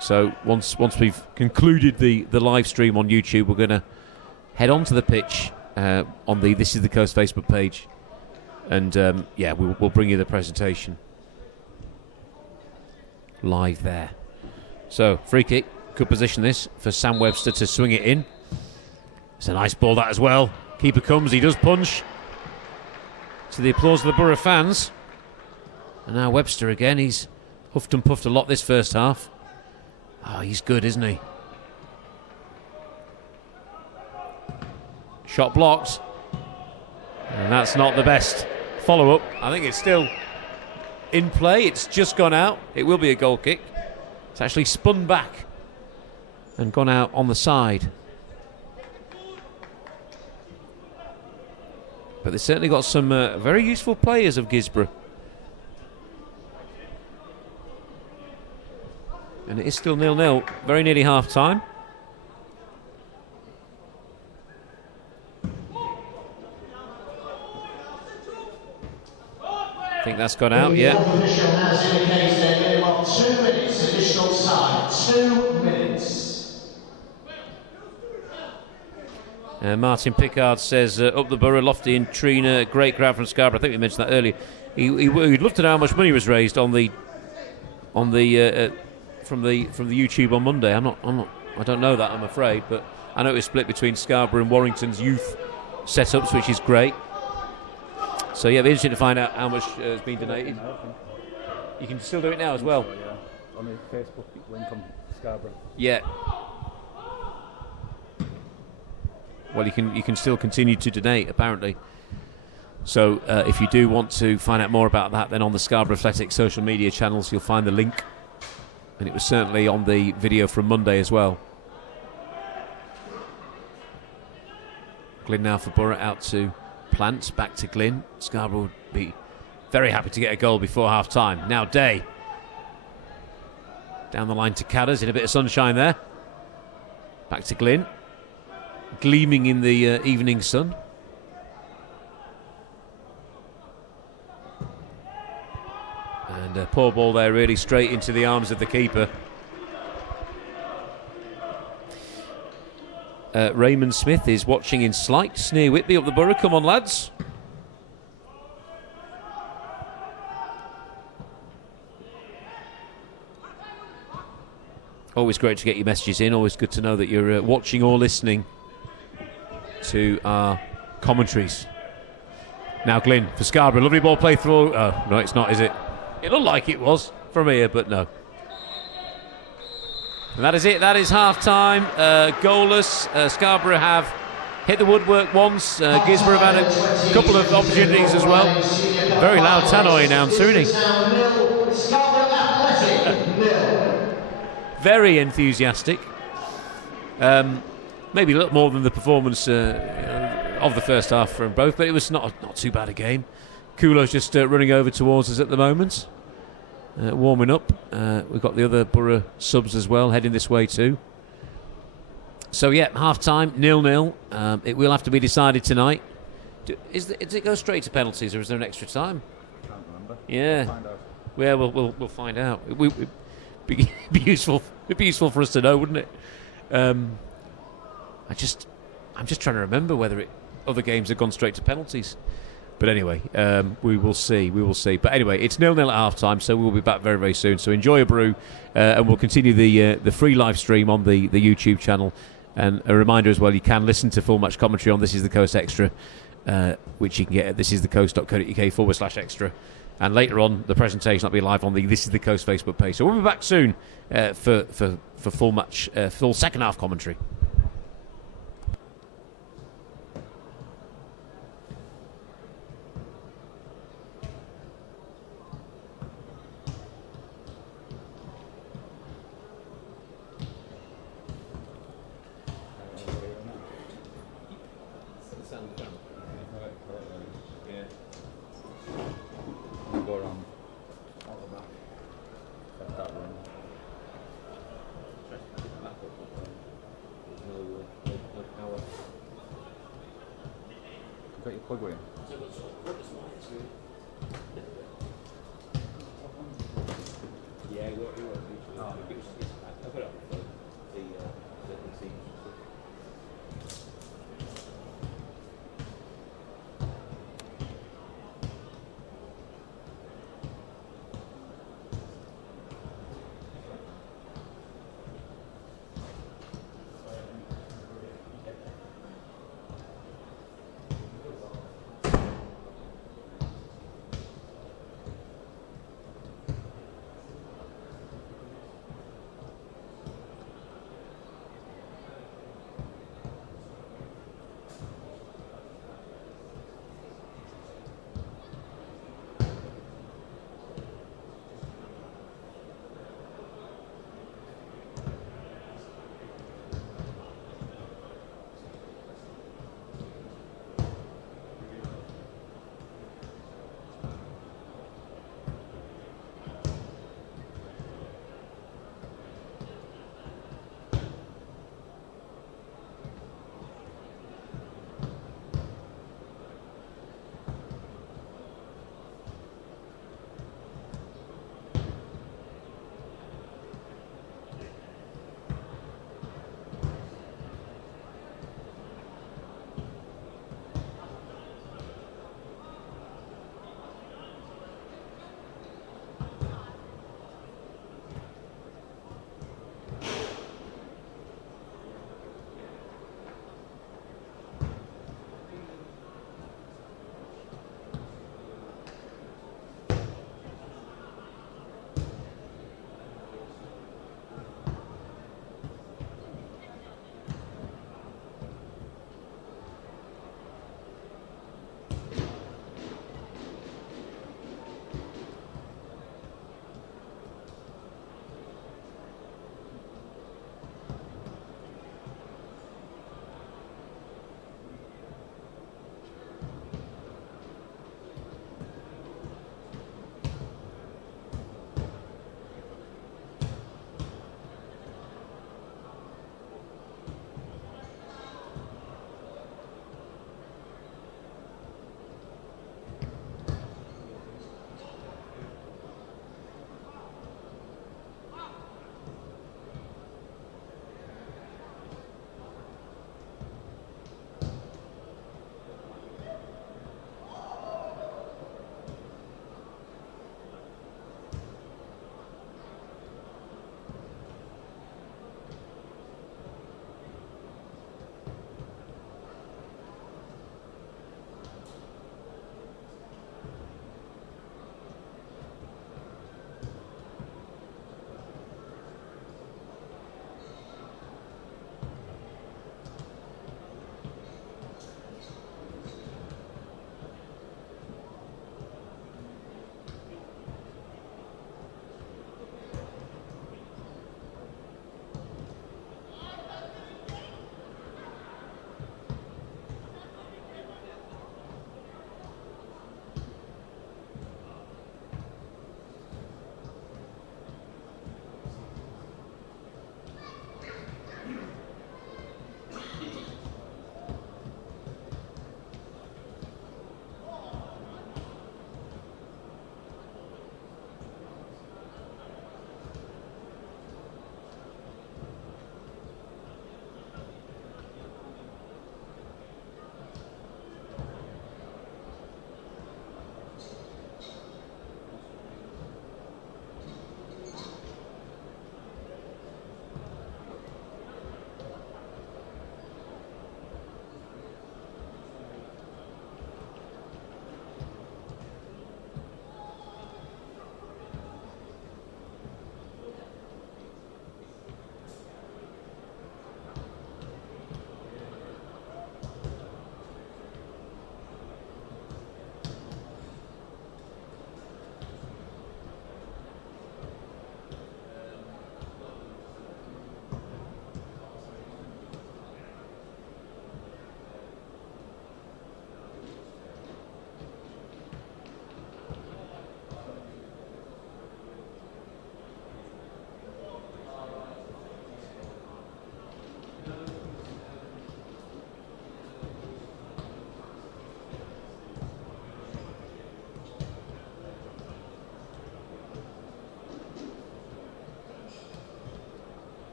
so once we've concluded the live stream on YouTube, we're going to head on to the pitch on the This Is the Coast Facebook page. And we'll bring you the presentation live there. So, free kick, good position this for Sam Webster to swing it in. It's a nice ball that as well. Keeper comes, he does punch. To the applause of the Borough fans. And now Webster again, he's huffed and puffed a lot this first half. Oh, he's good, isn't he? Shot blocked. And that's not the best follow-up. I think it's still in play. It's just gone out. It will be a goal kick. It's actually spun back and gone out on the side. But they've certainly got some very useful players of Guisborough. And it is still 0-0. Very nearly half-time. I think that's gone out, yeah. The official has indicated they want 2 minutes additional time. 2 minutes. Martin Pickard says, up the Borough, Lofty and Trina, great crowd from Scarborough. I think we mentioned that earlier. He'd love to know how much money was raised from the YouTube on Monday. I don't know that, I'm afraid, but I know it was split between Scarborough and Warrington's youth setups, which is great. So yeah, it'll be interesting to find out how much has been donated. You can still do it now as well. So, yeah. On the Facebook link on Scarborough. Yeah. Well, you can still continue to donate, apparently. So if you do want to find out more about that, then on the Scarborough Athletic social media channels, you'll find the link. And it was certainly on the video from Monday as well. Glyn now for Borough, out to Plant, back to Glyn. Scarborough would be very happy to get a goal before half-time. Now Day. Down the line to Cadders, in a bit of sunshine there. Back to Glyn. Gleaming in the evening sun. And a poor ball there, really straight into the arms of the keeper. Raymond Smith is watching in slight sneer Whitby up the Borough. Come on, lads. Always great to get your messages in. Always good to know that you're watching or listening to our commentaries. Now Glynn for Scarborough. Lovely ball play through. Oh, no, it's not, is it? It looked like it was from here, but no. And that is it. That is half-time. Goalless. Scarborough have hit the woodwork once. Guisborough have had a couple of opportunities as well. Very loud tannoy announcer, isn't he? Very enthusiastic. Maybe a little more than the performance of the first half from both, but it was not too bad a game. Kulo's just running over towards us at the moment, warming up. We've got the other Borough subs as well heading this way too. So yeah, half time 0-0. It will have to be decided tonight. Does it go straight to penalties, or is there an extra time? I can't remember. Yeah, we'll find out. It'd be useful. It'd be useful for us to know, wouldn't it? I'm just trying to remember whether other games have gone straight to penalties. But anyway, we will see. We will see. But anyway, it's 0-0 at half time, so we'll be back very, very soon. So enjoy a brew, and we'll continue the free live stream on the YouTube channel. And a reminder as well, you can listen to full match commentary on This Is the Coast Extra, which you can get at thisisthecoast.co.uk/extra. And later on, the presentation will be live on the This Is the Coast Facebook page. So we'll be back soon for full match, full second half commentary. Go around out the back. Like that one. Got your plug in? Yeah, it won't be. I've got it on the team.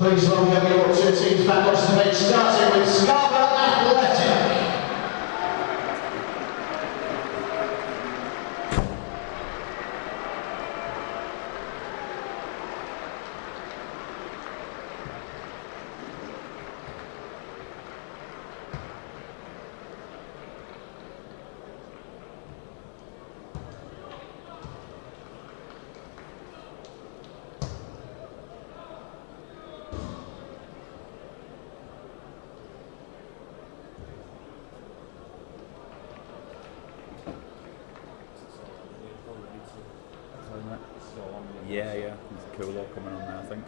Please welcome your two teams back onto the pitch, starting with Scarborough Athletic. Yeah, yeah. There's a cooler coming on there, I think.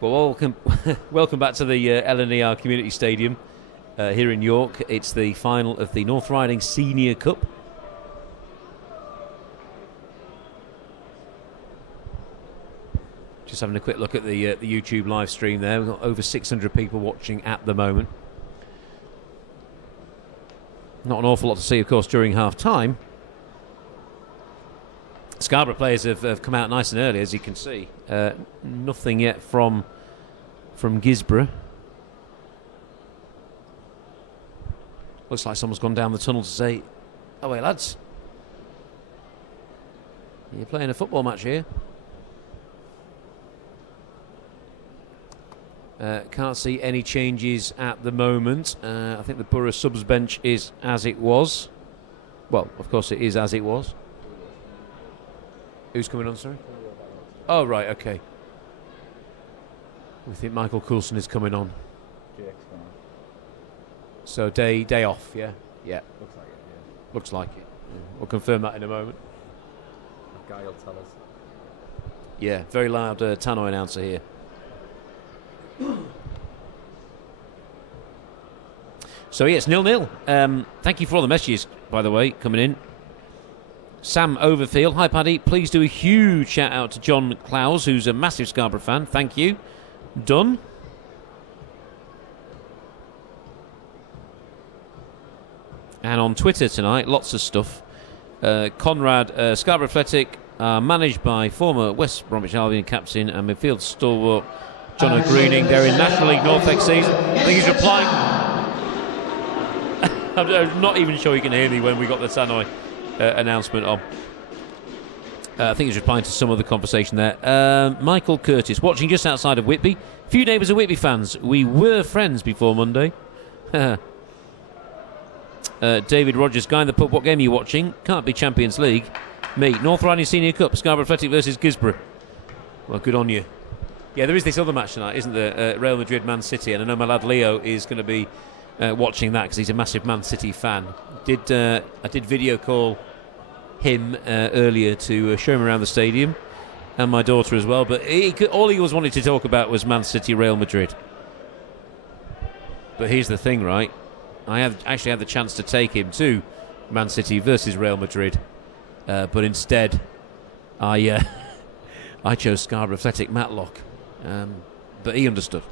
Well, welcome back to the LNER Community Stadium here in York. It's the final of the North Riding Senior Cup. Just having a quick look at the YouTube live stream there. We've got over 600 people watching at the moment. Not an awful lot to see, of course, during half-time. Scarborough players have come out nice and early, as you can see. Nothing yet from Guisborough. Looks like someone's gone down the tunnel to say, "Oh, wait, lads. You're playing a football match here." Can't see any changes at the moment. I think the Borough subs bench is as it was. Well, of course it is as it was. Who's coming on, sorry? Oh, right, okay. We think Michael Coulson is coming on. So day off, yeah? Yeah. Looks like it, yeah. Looks like it. Yeah. We'll confirm that in a moment. The guy will tell us. Yeah, very loud tannoy announcer here. So yes, 0-0. Thank you for all the messages, by the way, coming in. Sam Overfield, hi Paddy, please do a huge shout out to John Clowes, who's a massive Scarborough fan. Thank you. Done. And on Twitter tonight, lots of stuff. Conrad, Scarborough Athletic, managed by former West Bromwich Albion captain and midfield stalwart John O'Greening. They're in National League North next season. I think he's replying. I'm not even sure you can hear me when we got the tannoy announcement on. I think he's replying to some of the conversation there. Michael Curtis, watching just outside of Whitby. Few neighbours are Whitby fans. We were friends before Monday. David Rogers, guy in the pub, what game are you watching? Can't be Champions League. Me, North Riding Senior Cup, Scarborough Athletic versus Guisborough. Well, good on you. Yeah, there is this other match tonight, isn't there? Real Madrid, Man City, and I know my lad Leo is going to be watching that because he's a massive Man City fan. I did video call him earlier to show him around the stadium, and my daughter as well. But all he was wanting to talk about was Man City, Real Madrid. But here's the thing, right? I have actually had the chance to take him to Man City versus Real Madrid, but instead I chose Scarborough Athletic Matlock. But he understood.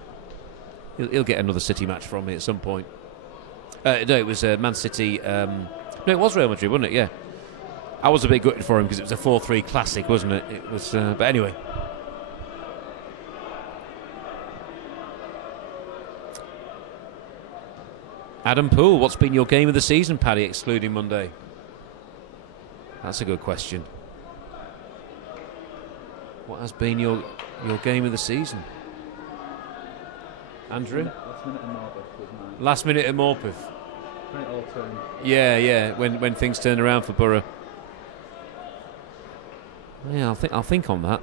He'll get another City match from me at some point. No, it was Man City. No, it was Real Madrid, wasn't it? Yeah. I was a bit gutted for him because it was a 4-3 classic, wasn't it? It was. But anyway. Adam Poole, what's been your game of the season, Paddy, excluding Monday? That's a good question. What has been your game of the season? Andrew? Last minute at Morpeth. Yeah, when things turned around for Borough. Yeah, I'll think on that.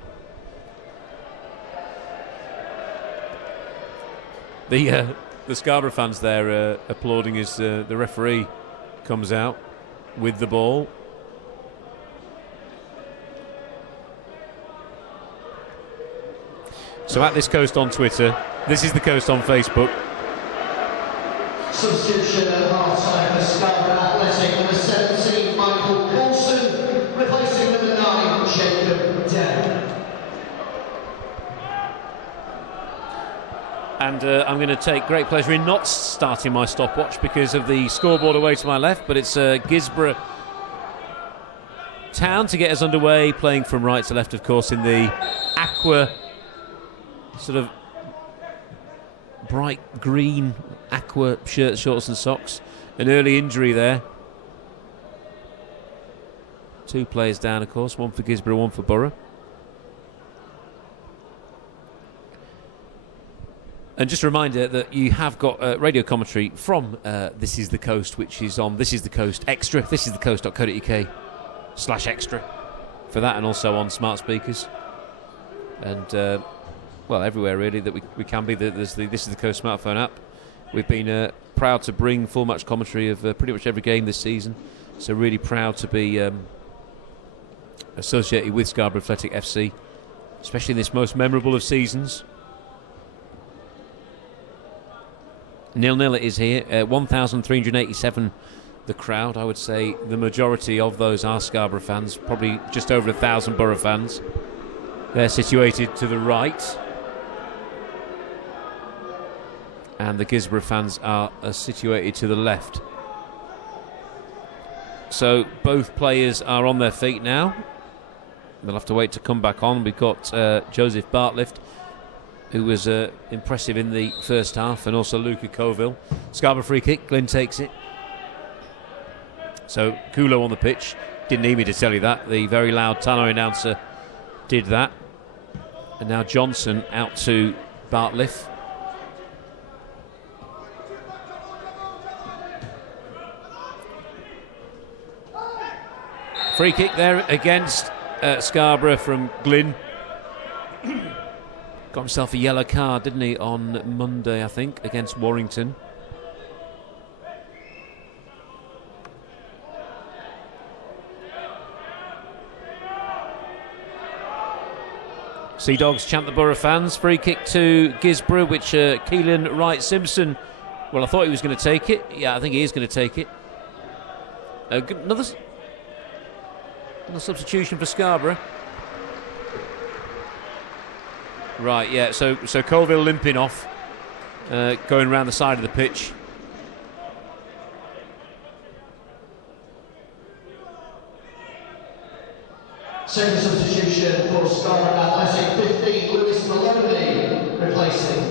The Scarborough fans there applauding as the referee comes out with the ball. So at this Coast on Twitter, this is the Coast on Facebook. Substitution at half-time for Scarborough Athletic, number 17, Michael Coulson, replacing number 9, Jacob Dell. And I'm going to take great pleasure in not starting my stopwatch because of the scoreboard away to my left, but it's Guisborough Town to get us underway, playing from right to left, of course, in the aqua, sort of bright green aqua shirts, shorts and socks. An early injury there. 2 players down, of course, one for Guisborough, one for Borough. And just a reminder that you have got radio commentary from This Is The Coast, which is on This Is The Coast Extra, thisisthecoast.co.uk/extra for that, and also on smart speakers. And, well, everywhere really that we can be. There's the This Is The Coast smartphone app. We've been proud to bring full match commentary of pretty much every game this season. So really proud to be associated with Scarborough Athletic FC, especially in this most memorable of seasons. 0-0 it is here. 1,387 the crowd. I would say the majority of those are Scarborough fans, probably just over 1,000 Borough fans. They're situated to the right, and the Guisborough fans are situated to the left. So both players are on their feet now. They'll have to wait to come back on. We've got Joseph Bartlift, who was impressive in the first half, and also Luca Colville. Scarborough free kick, Glyn takes it. So Kulo on the pitch. Didn't need me to tell you that. The very loud tannoy announcer did that. And now Johnson out to Bartlift. Free kick there against Scarborough from Glyn. Got himself a yellow card, didn't he, on Monday, I think, against Warrington. Sea Dogs chant the Borough fans. Free kick to Guisborough, which Keelan Wright Simpson, well, I thought he was going to take it. Yeah, I think he is going to take it. Another substitution for Scarborough. Right, yeah, so Colville limping off, going around the side of the pitch. Second substitution for Scarborough Athletic, 15, Lewis Maloney, replacing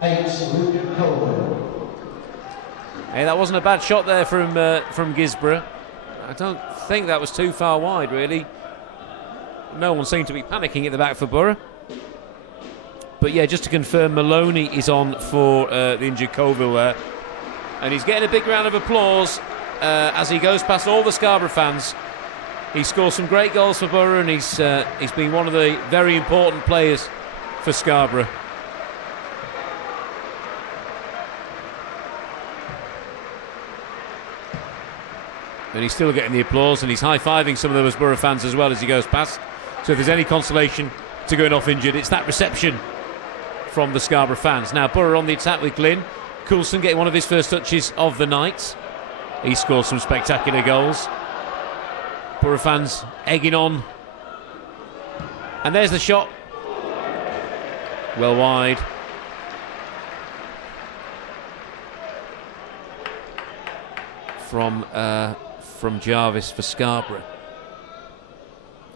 8, Luke Colville. Hey, that wasn't a bad shot there from Guisborough. I don't think that was too far wide, really. No one seemed to be panicking at the back for Borough. But yeah, just to confirm, Maloney is on for the injured Colville there. And he's getting a big round of applause as he goes past all the Scarborough fans. He scores some great goals for Borough, and he's been one of the very important players for Scarborough. And he's still getting the applause, and he's high-fiving some of those Borough fans as well as he goes past. So if there's any consolation to going off injured, it's that reception from the Scarborough fans. Now Borough on the attack with Glyn. Coulson getting one of his first touches of the night. He scored some spectacular goals. Borough fans egging on. And there's the shot. Well wide. From Jarvis for Scarborough.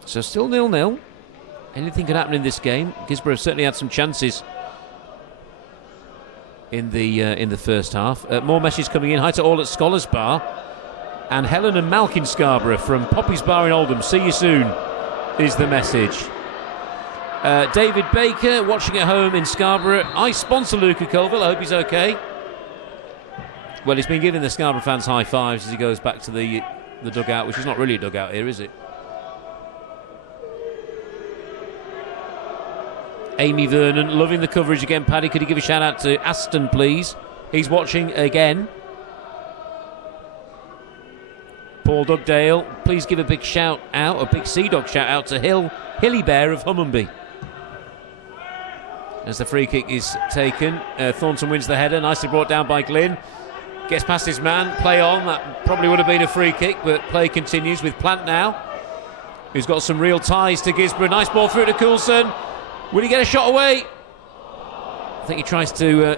So still 0-0. Anything could happen in this game. Guisborough certainly had some chances in the first half. More messages coming in. Hi to all at Scholars Bar. And Helen and Malkin Scarborough from Poppy's Bar in Oldham. See you soon is the message. David Baker watching at home in Scarborough. I sponsor Luca Colville. I hope he's okay. Well, he's been giving the Scarborough fans high fives as he goes back to the dugout, which is not really a dugout here, is it? Amy Vernon loving the coverage again. Paddy, could you give a shout out to Aston, please? He's watching again. Paul Dugdale, please give a big shout out, a big Sea Dog shout out to Hilly Bear of Hummunby. As the free kick is taken, Thornton wins the header, nicely brought down by Glyn. Gets past his man, play on. That probably would have been a free kick, but play continues with Plant now, who's got some real ties to Guisborough. Nice ball through to Coulson. Will he get a shot away? I think he tries to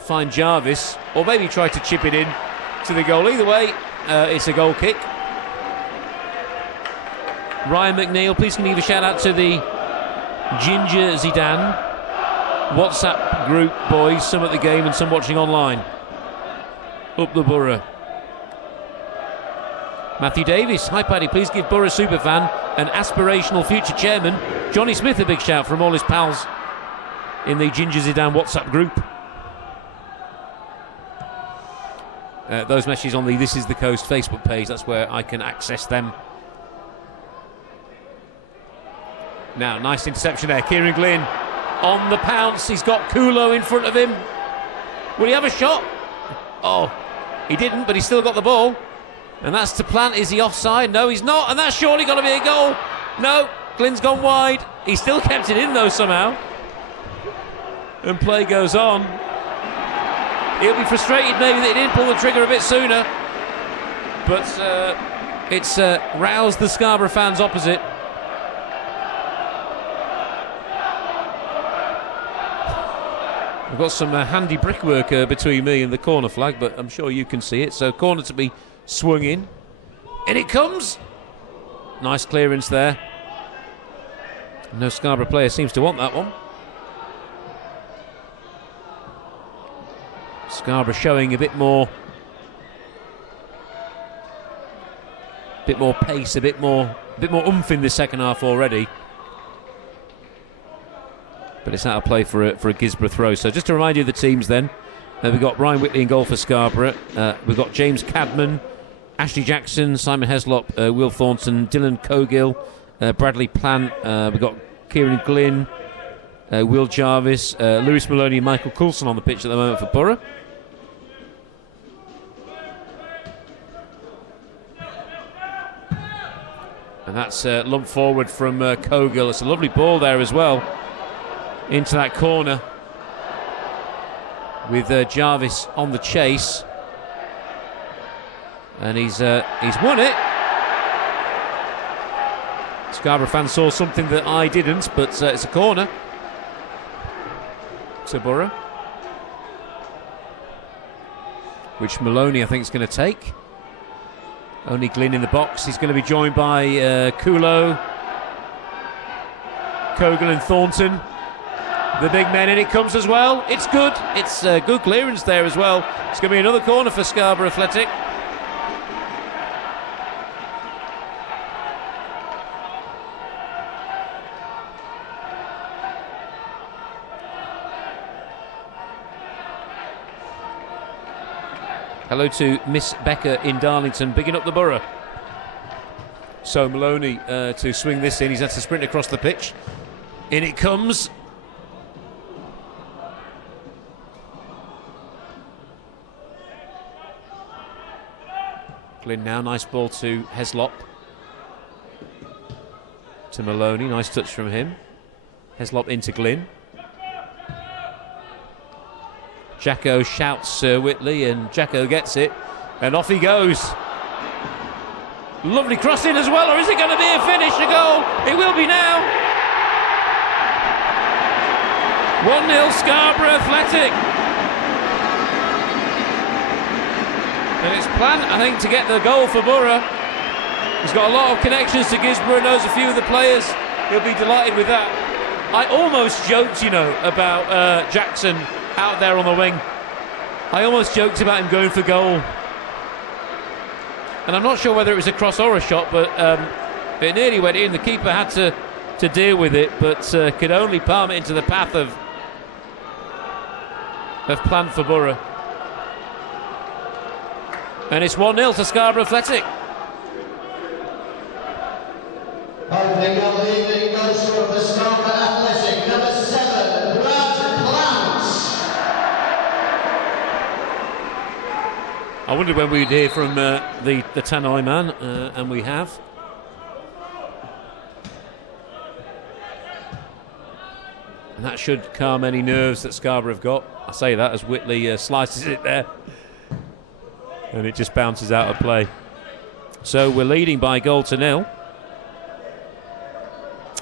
find Jarvis, or maybe he tried to chip it in to the goal. Either way, it's a goal kick. Ryan McNeil, please can you give a shout out to the Ginger Zidane WhatsApp group, boys, some at the game and some watching online. Up the Borough. Matthew Davies, hi Paddy, please give Borough superfan and aspirational future chairman Johnny Smith a big shout from all his pals in the Ginger Zidane WhatsApp group. Those messages on the This Is The Coast Facebook page, that's where I can access them. Now, nice interception there. Kieran Glynn on the pounce. He's got Kulo in front of him. Will he have a shot? Oh, he didn't, but he's still got the ball. And that's to Plant. Is he offside? No, he's not. And that's surely got to be a goal. No, Glynn's gone wide. He still kept it in, though, somehow. And play goes on. He'll be frustrated maybe that he didn't pull the trigger a bit sooner. But it's roused the Scarborough fans opposite. I've got some handy brickwork between me and the corner flag, but I'm sure you can see it. So corner to be swung in. In it comes. Nice clearance there. No Scarborough player seems to want that one. Scarborough showing a bit more pace, a bit more oomph in the second half already. But it's out of play for a Guisborough throw. So just to remind you of the teams then. We've got Ryan Whitley in goal for Scarborough. We've got James Cadman, Ashley Jackson, Simon Heslop, Will Thornton, Dylan Cogill, Bradley Plant. We've got Kieran Glynn, Will Jarvis, Lewis Maloney and Michael Coulson on the pitch at the moment for Borough. And that's lumped forward from Cogill. It's a lovely ball there as well. Into that corner with Jarvis on the chase, and he's won it. Scarborough fans saw something that I didn't, but it's a corner to Borough, which Maloney I think is going to take. Only Glynn in the box. He's going to be joined by Kulo, Cogill and Thornton. The big men in it comes as well. It's good. It's good clearance there as well. It's going to be another corner for Scarborough Athletic. Hello to Miss Becker in Darlington, bigging up the Borough. So Maloney to swing this in. He's had to sprint across the pitch. In it comes. Glynn now, nice ball to Heslop. To Maloney, nice touch from him. Heslop into Glynn. Jacko shouts Whitley, and Jacko gets it, and off he goes. Lovely cross in as well, or is it going to be a finish, a goal? It will be now. 1-0 Scarborough Athletic. And it's Plant, I think, to get the goal for Borough. He's got a lot of connections to Guisborough, knows a few of the players. He'll be delighted with that. I almost joked, about Jackson out there on the wing. I almost joked about him going for goal. And I'm not sure whether it was a cross or a shot, but it nearly went in. The keeper had to deal with it, but could only palm it into the path of Plant for Borough. And it's 1-0 to Scarborough Athletic. Opening up the evening goes for the Scarborough Athletic, number 7, Brad Plant. I wondered when we'd hear from the Tannoy man, and we have. And that should calm any nerves that Scarborough have got. I say that as Whitley slices it there. And it just bounces out of play. So we're leading by 1-0.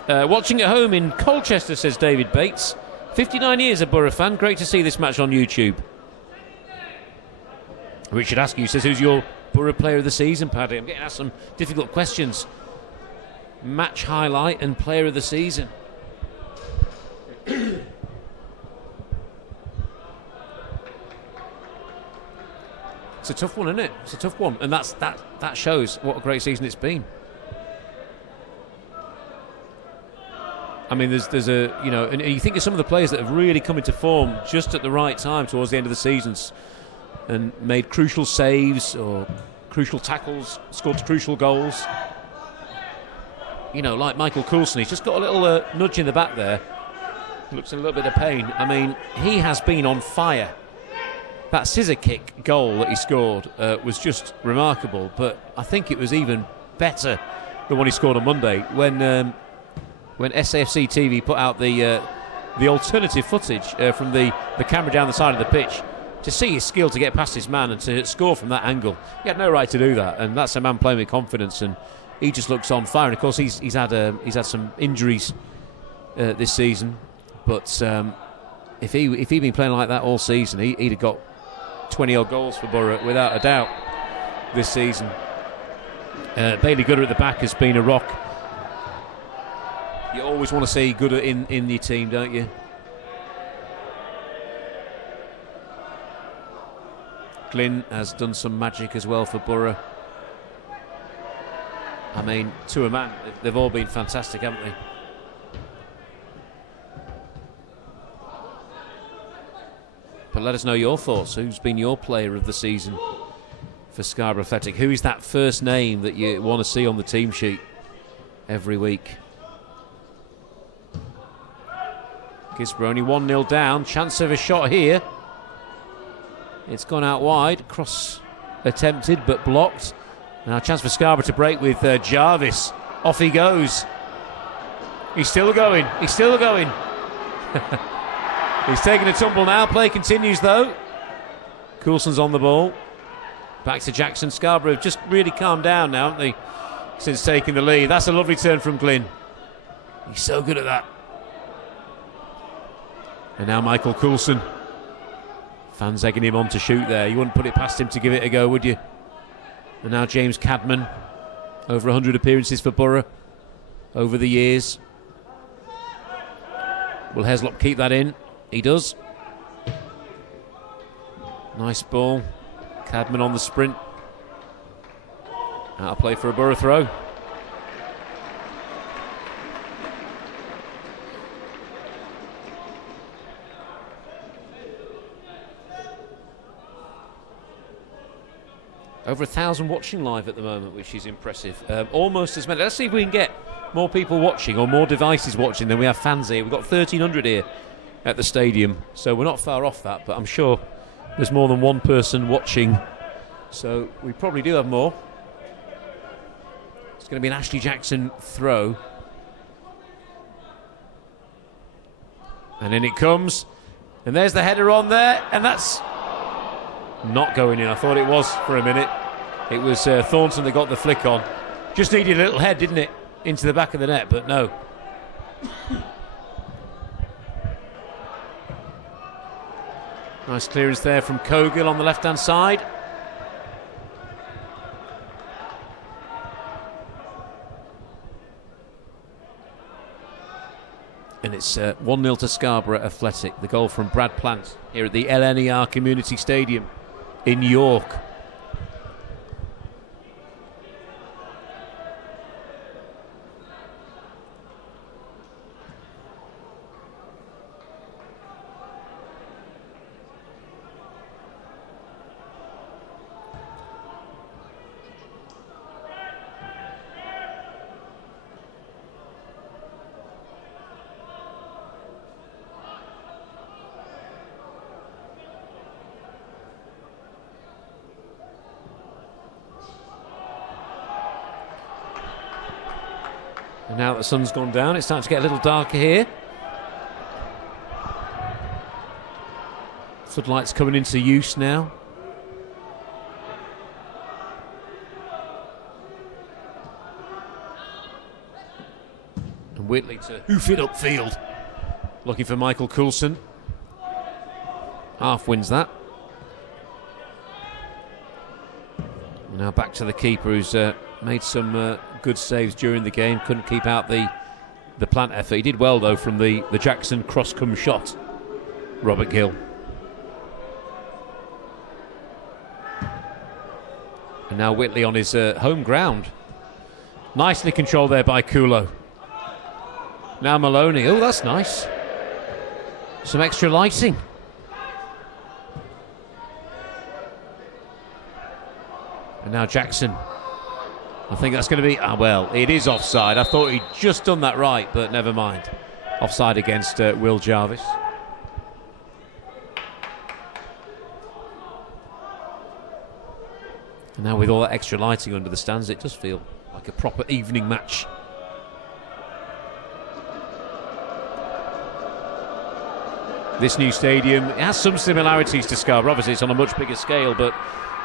Watching at home in Colchester, says David Bates. 59 years a Borough fan. Great to see this match on YouTube. Richard Askew says, who's your Borough player of the season, Paddy? I'm getting asked some difficult questions. Match highlight and player of the season. It's a tough one, isn't it? It's a tough one, and that shows what a great season it's been. I mean, there's a, you know, and you think of some of the players that have really come into form just at the right time towards the end of the seasons and made crucial saves or crucial tackles, scored crucial goals. You know, like Michael Coulson, he's just got a little nudge in the back there. Looks in a little bit of pain. I mean, he has been on fire. That scissor kick goal that he scored was just remarkable, but I think it was even better than what he scored on Monday when SAFC TV put out the alternative footage from the camera down the side of the pitch. To see his skill to get past his man and to score from that angle, he had no right to do that, and that's a man playing with confidence, and he just looks on fire. And of course, he's had some injuries this season, but if he'd been playing like that all season, he'd have got 20 odd goals for Borough without a doubt this season. Bailey Gooder at the back has been a rock. You always want to see Gooder in your team, don't you? Glynn has done some magic as well for Borough. I mean, to a man, they've all been fantastic, haven't they? But let us know your thoughts. Who's been your player of the season for Scarborough Athletic? Who is that first name that you want to see on the team sheet every week? Guisborough only 1-0 down. Chance of a shot here. It's gone out wide. Cross attempted but blocked. Now a chance for Scarborough to break with Jarvis. Off he goes. He's still going. He's still going. He's taking a tumble now. Play continues though. Coulson's on the ball. Back to Jackson. Scarborough have just really calmed down now, haven't they, since taking the lead. That's a lovely turn from Glynn. He's so good at that. And now Michael Coulson. Fans egging him on to shoot there. You wouldn't put it past him to give it a go, would you? And now James Cadman. Over 100 appearances for Borough over the years. Will Heslop keep that in? He does. Nice ball. Cadman on the sprint. Out of play for a Borough throw. Over 1,000 watching live at the moment, which is impressive. Almost as many. Let's see if we can get more people watching or more devices watching than we have fans here. We've got 1,300 here at the stadium, so we're not far off that, but I'm sure there's more than one person watching, so we probably do have more. It's going to be an Ashley Jackson throw. And in it comes. And there's the header on there, and that's not going in. I thought it was for a minute. It was Thornton that got the flick on. Just needed a little head, didn't it, into the back of the net, but no. Nice clearance there from Cogill on the left-hand side. And it's 1-0 to Scarborough Athletic. The goal from Brad Plant here at the LNER Community Stadium in York. And now that the sun's gone down, it's starting to get a little darker here. Floodlights coming into use now. And Whitley to hoof it upfield. Looking for Michael Coulson. Half wins that. Now back to the keeper, who's made some good saves during the game. Couldn't keep out the Plant effort. He did well, though, from the Jackson cross-come shot. Robert Gill. And now Whitley on his home ground. Nicely controlled there by Kulo. Now Maloney. Oh, that's nice. Some extra lighting. And now Jackson. I think that's going to be... well, it is offside. I thought he'd just done that right, but never mind. Offside against Will Jarvis. And now with all that extra lighting under the stands, it does feel like a proper evening match. This new stadium, it has some similarities to Scarborough. Obviously, it's on a much bigger scale, but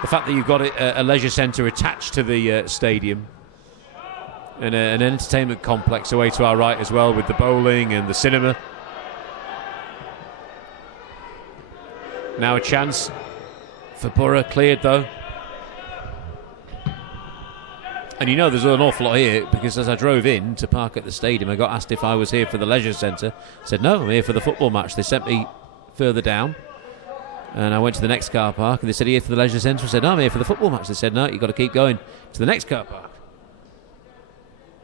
the fact that you've got a leisure centre attached to the stadium and an entertainment complex away to our right as well, with the bowling and the cinema. Now a chance for Borough, cleared though. And you know there's an awful lot here, because as I drove in to park at the stadium, I got asked if I was here for the leisure centre. I said no, I'm here for the football match. They sent me further down, and I went to the next car park, and they said, are you here for the leisure centre? I said no, I'm here for the football match. They said no, you've got to keep going to the next car park.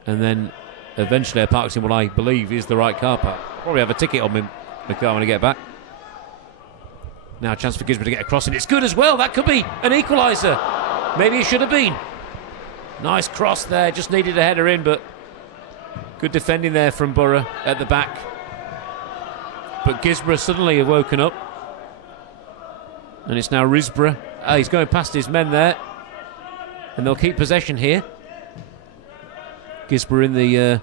And then eventually I parked in what I believe is the right car park. Probably have a ticket on my car when I get back. Now a chance for Guisborough to get across, and it's good as well. That could be an equaliser. Maybe it should have been. Nice cross there, just needed a header in, but good defending there from Borough at the back. But Guisborough suddenly have woken up, and it's now Risborough. He's going past his men there, and they'll keep possession here. Guisborough in the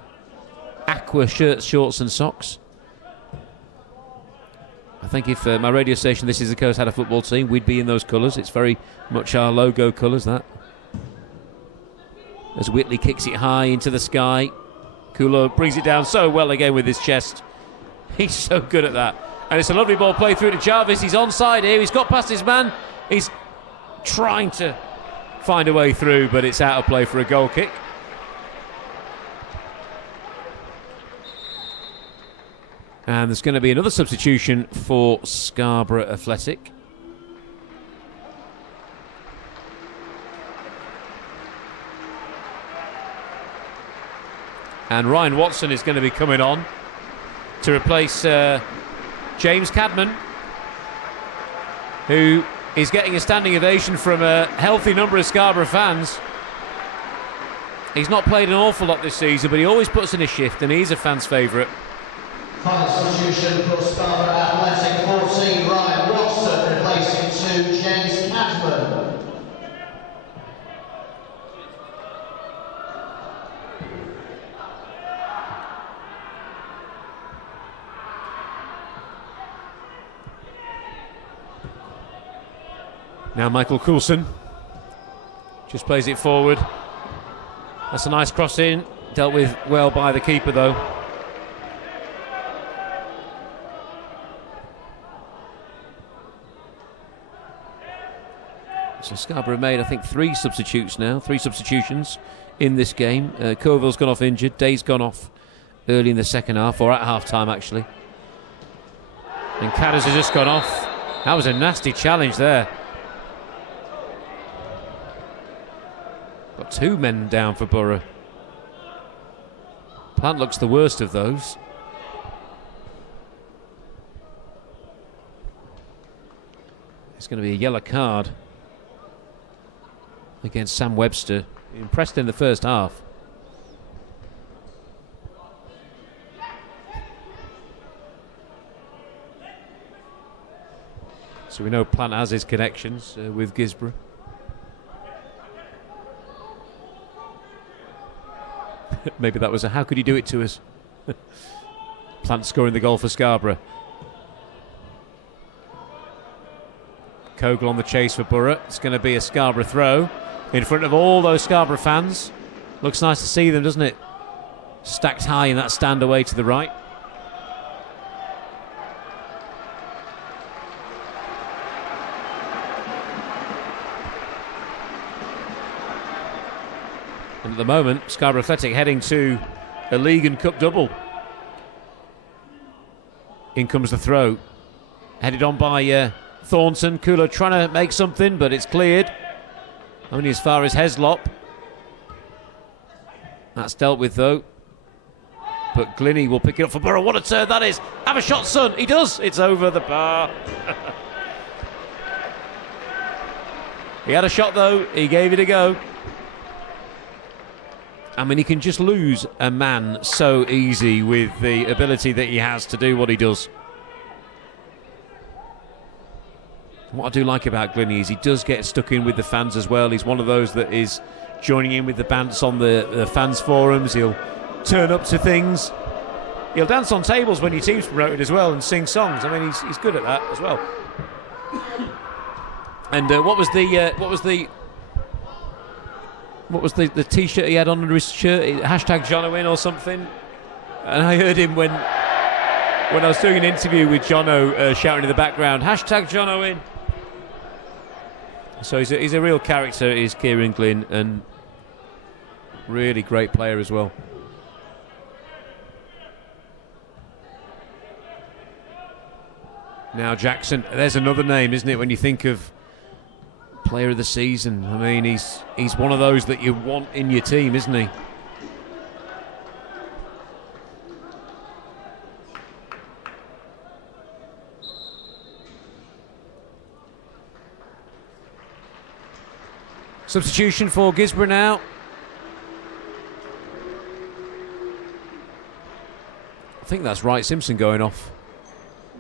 aqua shirts, shorts and socks. I think if my radio station This Is the Coast had a football team, we'd be in those colours. It's very much our logo colours, that. As Whitley kicks it high into the sky. Kulo brings it down so well again with his chest. He's so good at that. And it's a lovely ball played through to Jarvis. He's onside here. He's got past his man. He's trying to find a way through, but it's out of play for a goal kick. And there's going to be another substitution for Scarborough Athletic. And Ryan Watson is going to be coming on to replace James Cadman, who is getting a standing ovation from a healthy number of Scarborough fans. He's not played an awful lot this season, but he always puts in a shift, and he's a fan's favourite. Final substitution for Scarborough Athletic, 14, Ryan Watson, replacing 2, James Cadman. Now Michael Coulson just plays it forward. That's a nice cross in, dealt with well by the keeper though. So Scarborough made, I think, 3 substitutions in this game. Colville's gone off injured, Day's gone off early in the second half, or at half time actually. And Cadders has just gone off. That was a nasty challenge there. Got 2 men down for Borough. Plant looks the worst of those. It's going to be a yellow card against Sam Webster. Impressed in the first half. So we know Plant has his connections with Guisborough. Maybe that was a how could you do it to us? Plant scoring the goal for Scarborough. Kogel on the chase for Borough. It's going to be a Scarborough throw in front of all those Scarborough fans. Looks nice to see them, doesn't it? Stacked high in that stand away to the right. the moment, Scarborough Athletic heading to a league and cup double. In comes the throw. Headed on by Thornton. Kulo trying to make something, but it's cleared. Only as far as Heslop. That's dealt with, though. But Glinny will pick it up for Borough. What a turn that is. Have a shot, son. He does. It's over the bar. He had a shot, though. He gave it a go. I mean, he can just lose a man so easy with the ability that he has to do what he does. What I do like about Glinny is he does get stuck in with the fans as well. He's one of those that is joining in with the bands on the fans forums. He'll turn up to things. He'll dance on tables when your team's promoted as well and sing songs. I mean, he's good at that as well. And what was the T-shirt he had on under his shirt? Hashtag Jono in or something. And I heard him when I was doing an interview with Jono shouting in the background, hashtag Jono in. So he's a real character, is Kieran Glynn, and really great player as well. Now Jackson, there's another name, isn't it, when you think of player of the season. I mean, he's one of those that you want in your team, isn't he? Substitution for Guisborough now. I think that's Wright Simpson going off.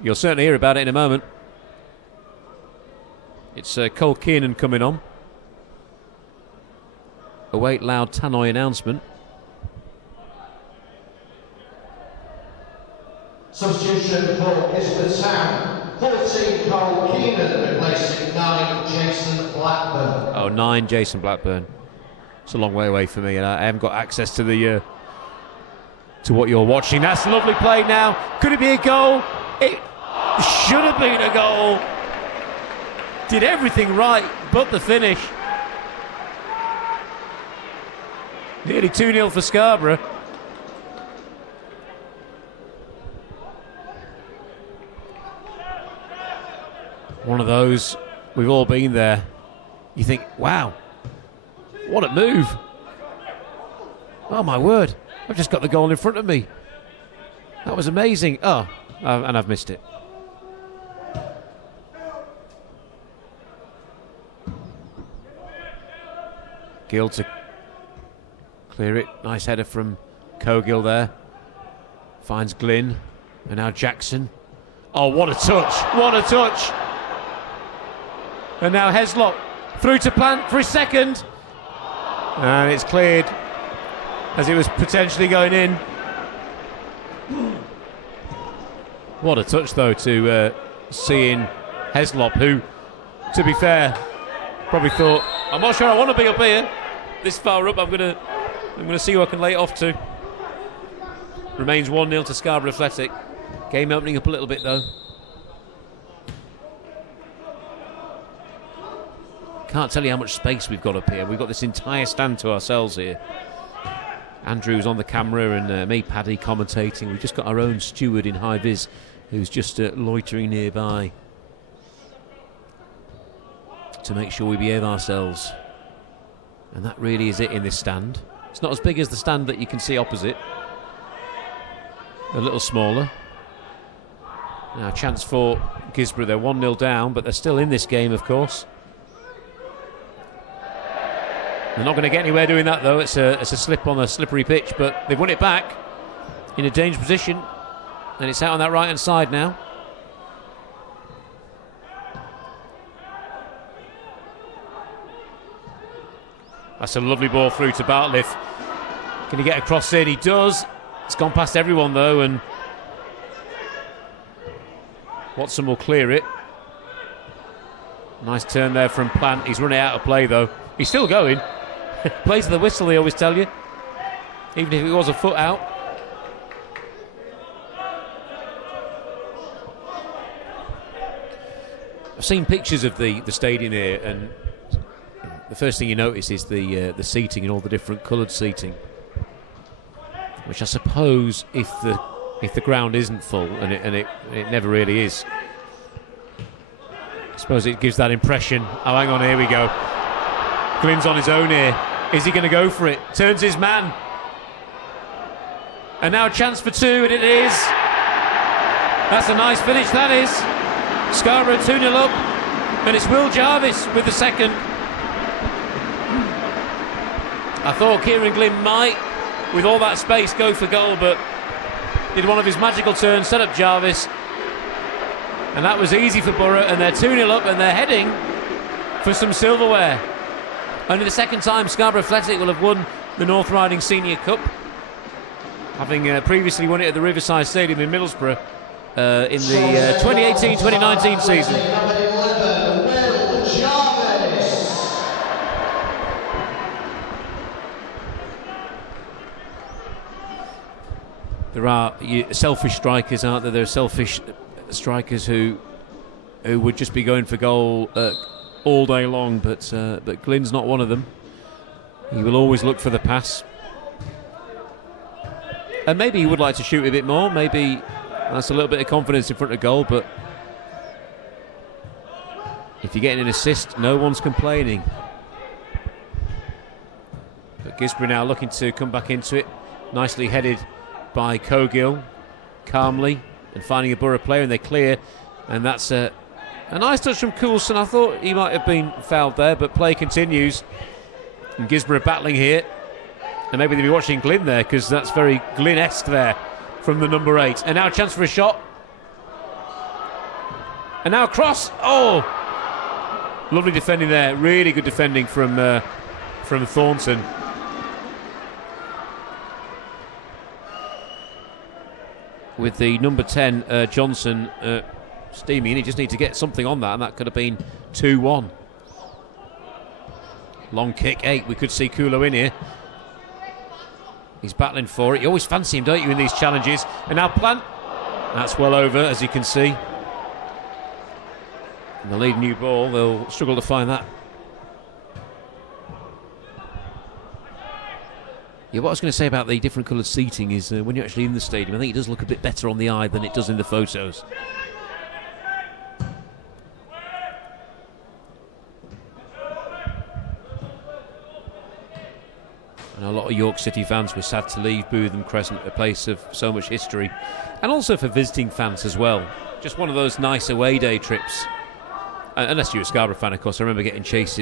You'll certainly hear about it in a moment. It's Cole Kiernan coming on. Await loud tannoy announcement. Substitution for Guisborough Town. 14 Cole Keenan replacing 9 Jason Blackburn. Oh, 9 Jason Blackburn. It's a long way away for me, and I haven't got access to the to what you're watching. That's a lovely play now. Could it be a goal? It should have been a goal. Did everything right but the finish. Nearly 2-0 for Scarborough. One of those, we've all been there. You think, wow, what a move. Oh my word, I've just got the goal in front of me. That was amazing. Oh, and I've missed it. Gill to clear it. Nice header from Cogill there. Finds Glynn. And now Jackson. Oh, what a touch. What a touch. And now Heslop through to Plant for his second. And it's cleared as it was potentially going in. What a touch, though, to seeing Heslop, who, to be fair, probably thought, I'm not sure I want to be up here this far up. I'm gonna see who I can lay it off to. Remains 1-0 to Scarborough Athletic. Game opening up a little bit, though. Can't tell you how much space we've got up here. We've got this entire stand to ourselves here. Andrew's on the camera and me, Paddy, commentating. We've just got our own steward in high vis who's just loitering nearby to make sure we behave ourselves. And that really is it in this stand. It's not as big as the stand that you can see opposite. A little smaller. Now, chance for Guisborough. They're 1-0 down, but they're still in this game, of course. They're not going to get anywhere doing that, though. It's a slip on a slippery pitch, but they've won it back in a dangerous position, and it's out on that right-hand side now. That's a lovely ball through to Bartliff. Can he get a cross in? He does. It's gone past everyone, though, and Watson will clear it. Nice turn there from Plant. He's running out of play, though. He's still going. Plays to the whistle, they always tell you. Even if it was a foot out. I've seen pictures of the stadium here, and the first thing you notice is the seating and all the different coloured seating, which I suppose if the ground isn't full, and it never really is, I suppose it gives that impression. Oh, hang on, here we go. Glynn's on his own here. Is he going to go for it? Turns his man. And now a chance for two, and it is. That's a nice finish, that is. Scarborough 2-0 up, and it's Will Jarvis with the second. I thought Kieran Glynn might, with all that space, go for goal, but did one of his magical turns, set up Jarvis, and that was easy for Borough, and they're 2-0 up, and they're heading for some silverware. Only the second time Scarborough Athletic will have won the North Riding Senior Cup, having previously won it at the Riverside Stadium in Middlesbrough in the 2018-2019 season. There are selfish strikers, aren't there? There are selfish strikers who would just be going for goal all day long, but Glynn's not one of them. He will always look for the pass. And maybe he would like to shoot a bit more. Maybe that's a little bit of confidence in front of goal, but if you're getting an assist, no one's complaining. But Guisborough now looking to come back into it. Nicely headed by Cogill, calmly, and finding a Borough player, and they clear. And that's a nice touch from Coulson. I thought he might have been fouled there, but play continues. And Guisborough battling here. And maybe they'll be watching Glynn there, because that's very Glynn-esque there from the number 8. And now a chance for a shot. And now a cross. Oh! Lovely defending there. Really good defending from Thornton. With the number 10, Johnson, steaming in. He just need to get something on that, and that could have been 2-1. Long kick, 8. We could see Kulo in here. He's battling for it. You always fancy him, don't you, in these challenges? And now Plant. That's well over, as you can see. And the lead new ball, they'll struggle to find that. Yeah, what I was going to say about the different coloured seating is when you're actually in the stadium, I think it does look a bit better on the eye than it does in the photos. And a lot of York City fans were sad to leave Bootham Crescent, a place of so much history, and also for visiting fans as well. Just one of those nice away day trips. Unless you're a Scarborough fan, of course. I remember getting chased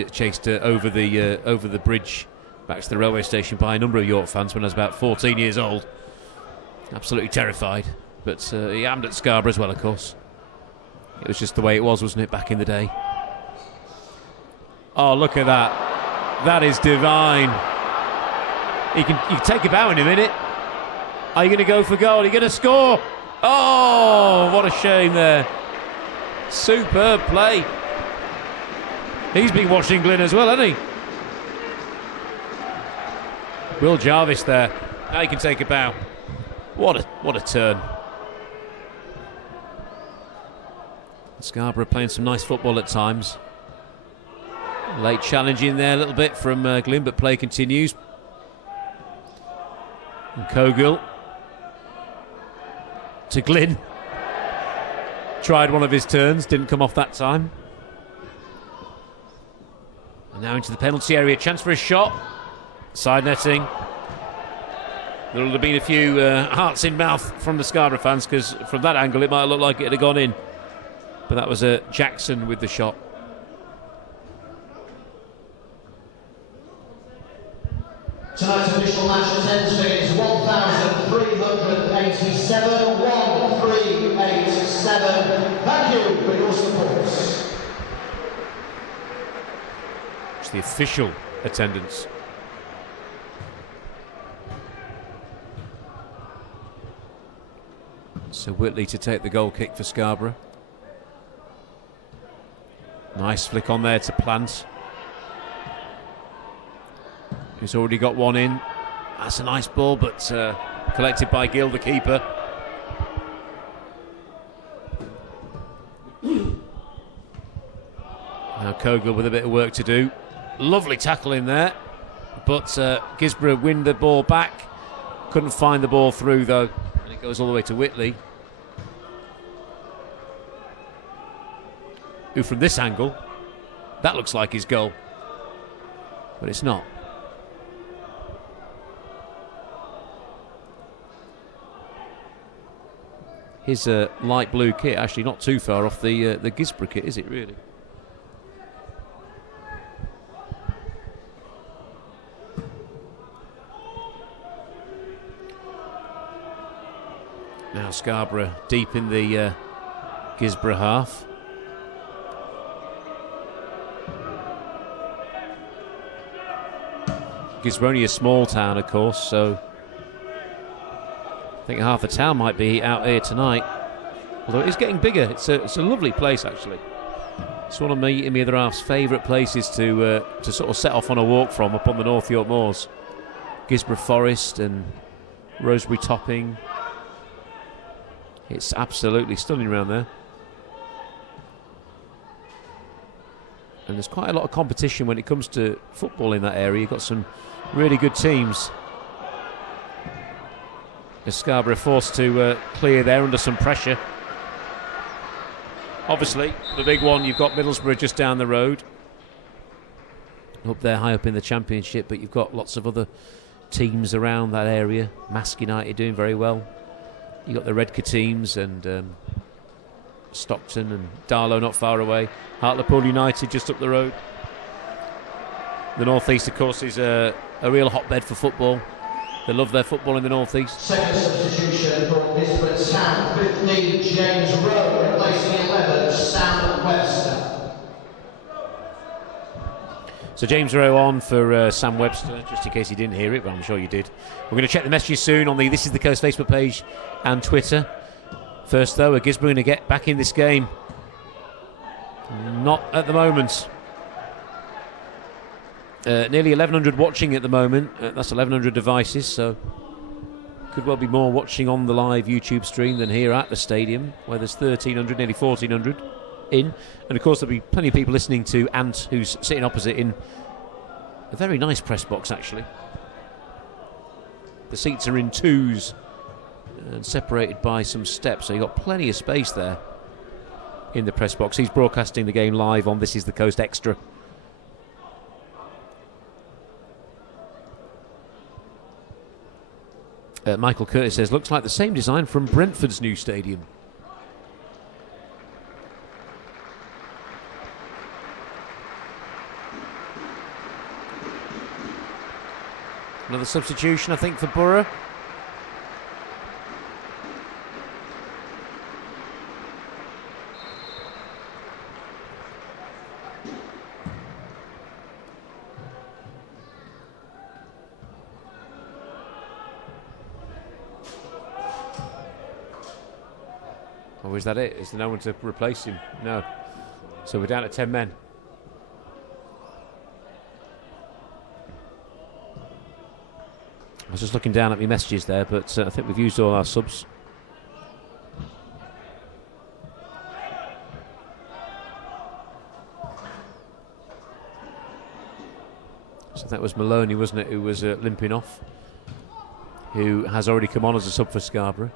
over the bridge back to the railway station by a number of York fans when I was about 14 years old. Absolutely terrified. But he aimed at Scarborough as well, of course. It was just the way it was, wasn't it, back in the day? Oh, look at that. That is divine. You can take a bow in a minute. Are you going to go for goal? Are you going to score? Oh, what a shame there. Superb play. He's been watching Glynn as well, hasn't he? Will Jarvis there. Now he can take a bow. What a turn. Scarborough playing some nice football at times. Late challenge in there a little bit from Glynn, but play continues. And Cogill to Glynn. Tried one of his turns, didn't come off that time. And now into the penalty area, chance for a shot. Side netting. There will have been a few hearts in mouth from the Scarborough fans, because from that angle it might look like it had gone in. But that was Jackson with the shot. Tonight's official match attendance figure is 1,387. 1387. Thank you for your support. It's the official attendance. So Whitley to take the goal kick for Scarborough. Nice flick on there to Plant. He's already got one in. That's a nice ball, but collected by Gill, the keeper. Now Cogill with a bit of work to do. Lovely tackle in there, but Guisborough win the ball back. Couldn't find the ball through though, and it goes all the way to Whitley, who from this angle, that looks like his goal, but it's not. His light blue kit actually not too far off the Guisborough kit, is it really? Now Scarborough deep in the Guisborough half. Guisborough only a small town, of course, so I think half the town might be out here tonight. Although it is getting bigger. It's a lovely place, actually. It's one of me and my other half's favourite places to sort of set off on a walk from, up on the North York Moors. Guisborough Forest and Rosebery Topping. It's absolutely stunning around there. And there's quite a lot of competition when it comes to football in that area. You've got some really good teams. As Scarborough forced to clear there under some pressure. Obviously, the big one, you've got Middlesbrough just down the road. Up there, high up in the Championship, but you've got lots of other teams around that area. Mask United doing very well. You've got the Redcar teams and Stockton and Darlow not far away. Hartlepool United just up the road. The North East, of course, is a real hotbed for football. They love their football in the North East. Second substitution for Guisborough Sam, 15 James Rowe, replacing 11 Sam Webster. So James Rowe on for Sam Webster, just in case you didn't hear it, but I'm sure you did. We're going to check the messages soon on the This Is The Coast Facebook page and Twitter. First, though, are Guisborough going to get back in this game? Not at the moment. Nearly 1,100 watching at the moment. That's 1,100 devices, so could well be more watching on the live YouTube stream than here at the stadium, where there's 1,300, nearly 1,400 in. And of course there'll be plenty of people listening to Ant, who's sitting opposite in a very nice press box, actually. The seats are in twos and separated by some steps, so you've got plenty of space there in the press box. He's broadcasting the game live on This Is The Coast Extra. Michael Curtis says, looks like the same design from Brentford's new stadium. Another substitution, I think, for Borough. Or is that it? Is there no one to replace him? No. So we're down to 10 men. I was just looking down at my messages there, but I think we've used all our subs. So that was Maloney, wasn't it, who was limping off, who has already come on as a sub for Scarborough.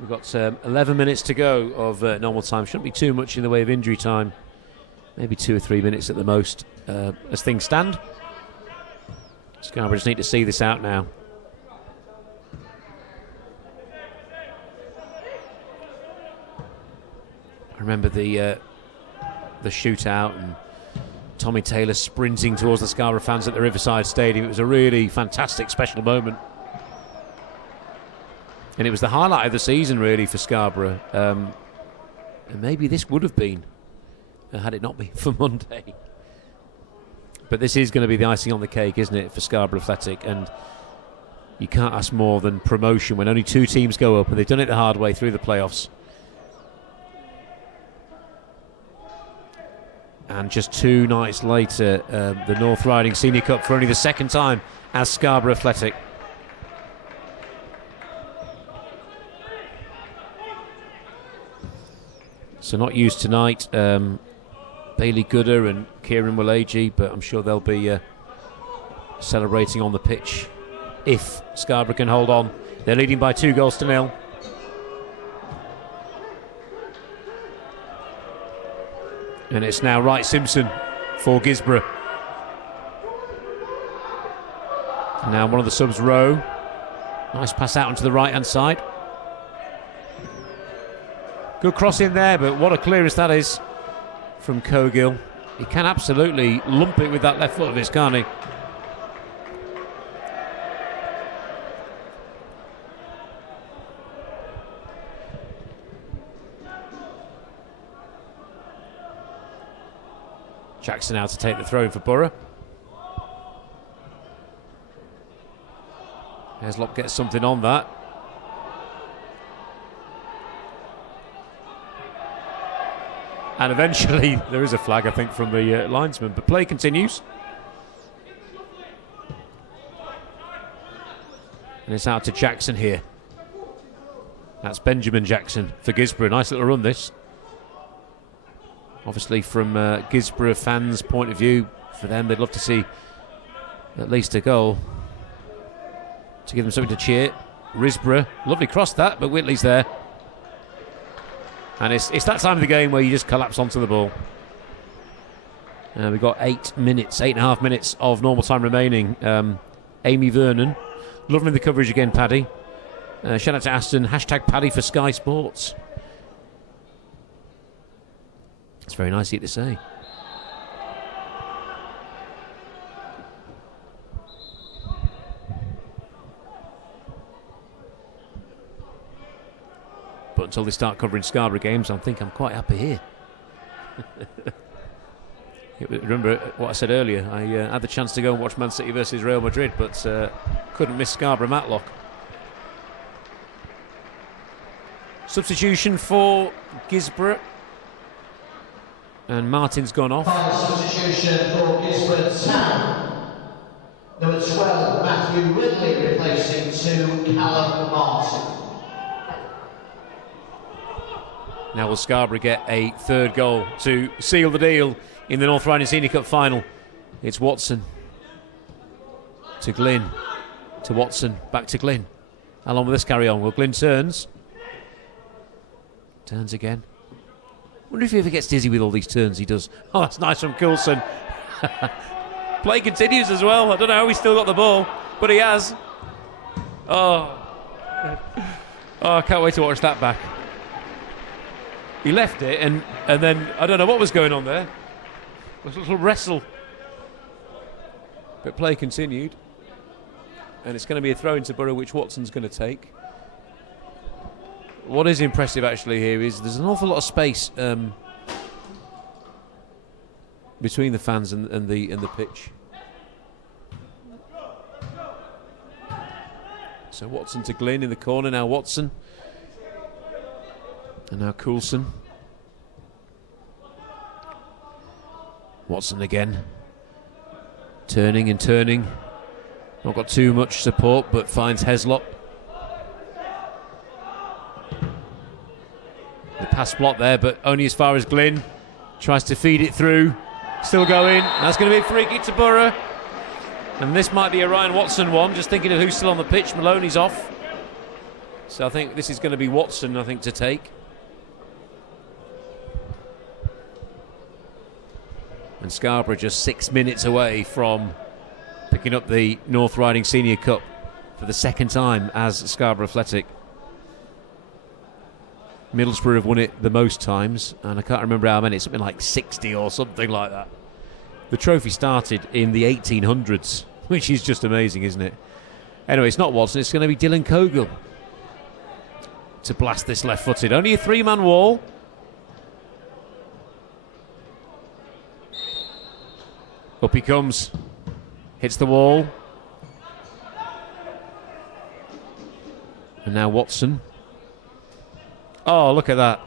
We've got 11 minutes to go of normal time. Shouldn't be too much in the way of injury time. Maybe 2 or 3 minutes at the most as things stand. Scarborough just need to see this out now. I remember the shootout and Tommy Taylor sprinting towards the Scarborough fans at the Riverside Stadium. It was a really fantastic, special moment. And it was the highlight of the season, really, for Scarborough. And maybe this would have been, had it not been for Monday. But this is going to be the icing on the cake, isn't it, for Scarborough Athletic? And you can't ask more than promotion when only 2 teams go up, and they've done it the hard way through the playoffs. And just 2 nights later, the North Riding Senior Cup for only the second time as Scarborough Athletic. So not used tonight, Bailey Gooder and Kieran Waleji, but I'm sure they'll be celebrating on the pitch if Scarborough can hold on. They're leading by 2-0. And it's now Wright Simpson for Guisborough. Now one of the subs, Rowe. Nice pass out onto the right-hand side. Good cross in there, but what a clearance that is from Cogill. He can absolutely lump it with that left foot of his, can't he? Jackson now to take the throw in for Borough. Heslop gets something on that. And eventually there is a flag, I think, from the linesman. But play continues. And it's out to Jackson here. That's Benjamin Jackson for Guisborough. Nice little run, this. Obviously, from Guisborough fans' point of view, for them, they'd love to see at least a goal to give them something to cheer. Risborough, lovely cross that, but Whitley's there. And it's that time of the game where you just collapse onto the ball. We've got 8.5 minutes of normal time remaining. Amy Vernon, loving the coverage again, Paddy. Shout out to Aston, hashtag Paddy for Sky Sports. It's very nice of you to say. But until they start covering Scarborough games, I think I'm quite happy here. Remember what I said earlier, I had the chance to go and watch Man City versus Real Madrid, but couldn't miss Scarborough Matlock. Substitution for Guisborough. And Martin's gone off. Final substitution for Guisborough Town. Number 12, Matthew Ridley, replacing Callum Martin. Now will Scarborough get a third goal to seal the deal in the North Riding Senior Cup final. It's Watson to Glynn, to Watson, back to Glynn. How long will this carry on? Well, Glynn turns again. Wonder if he ever gets dizzy with all these turns he does. Oh, that's nice from Coulson. Play continues as well. I don't know how he's still got the ball, but he has. Oh, I can't wait to watch that back. He left it, and then I don't know what was going on there. It was a little wrestle. But play continued. And it's going to be a throw into Borough, which Watson's going to take. What is impressive actually here is there's an awful lot of space between the fans and the pitch. So Watson to Glynn in the corner. Now Watson. And now Coulson. Watson again. Turning and turning. Not got too much support, but finds Heslop. The pass block there, but only as far as Glynn. Tries to feed it through. Still going. That's going to be a free kick to Borough. And this might be a Ryan Watson one. Just thinking of who's still on the pitch. Maloney's off. So I think this is going to be Watson, I think, to take. And Scarborough just 6 minutes away from picking up the North Riding Senior Cup for the second time as Scarborough Athletic. Middlesbrough have won it the most times, and I can't remember how many, something like 60 or something like that. The trophy started in the 1800s, which is just amazing, isn't it? Anyway, it's not Watson, it's going to be Dylan Cogill to blast this left-footed. Only a three-man wall. Up he comes. Hits the wall. And now Watson. Oh, look at that.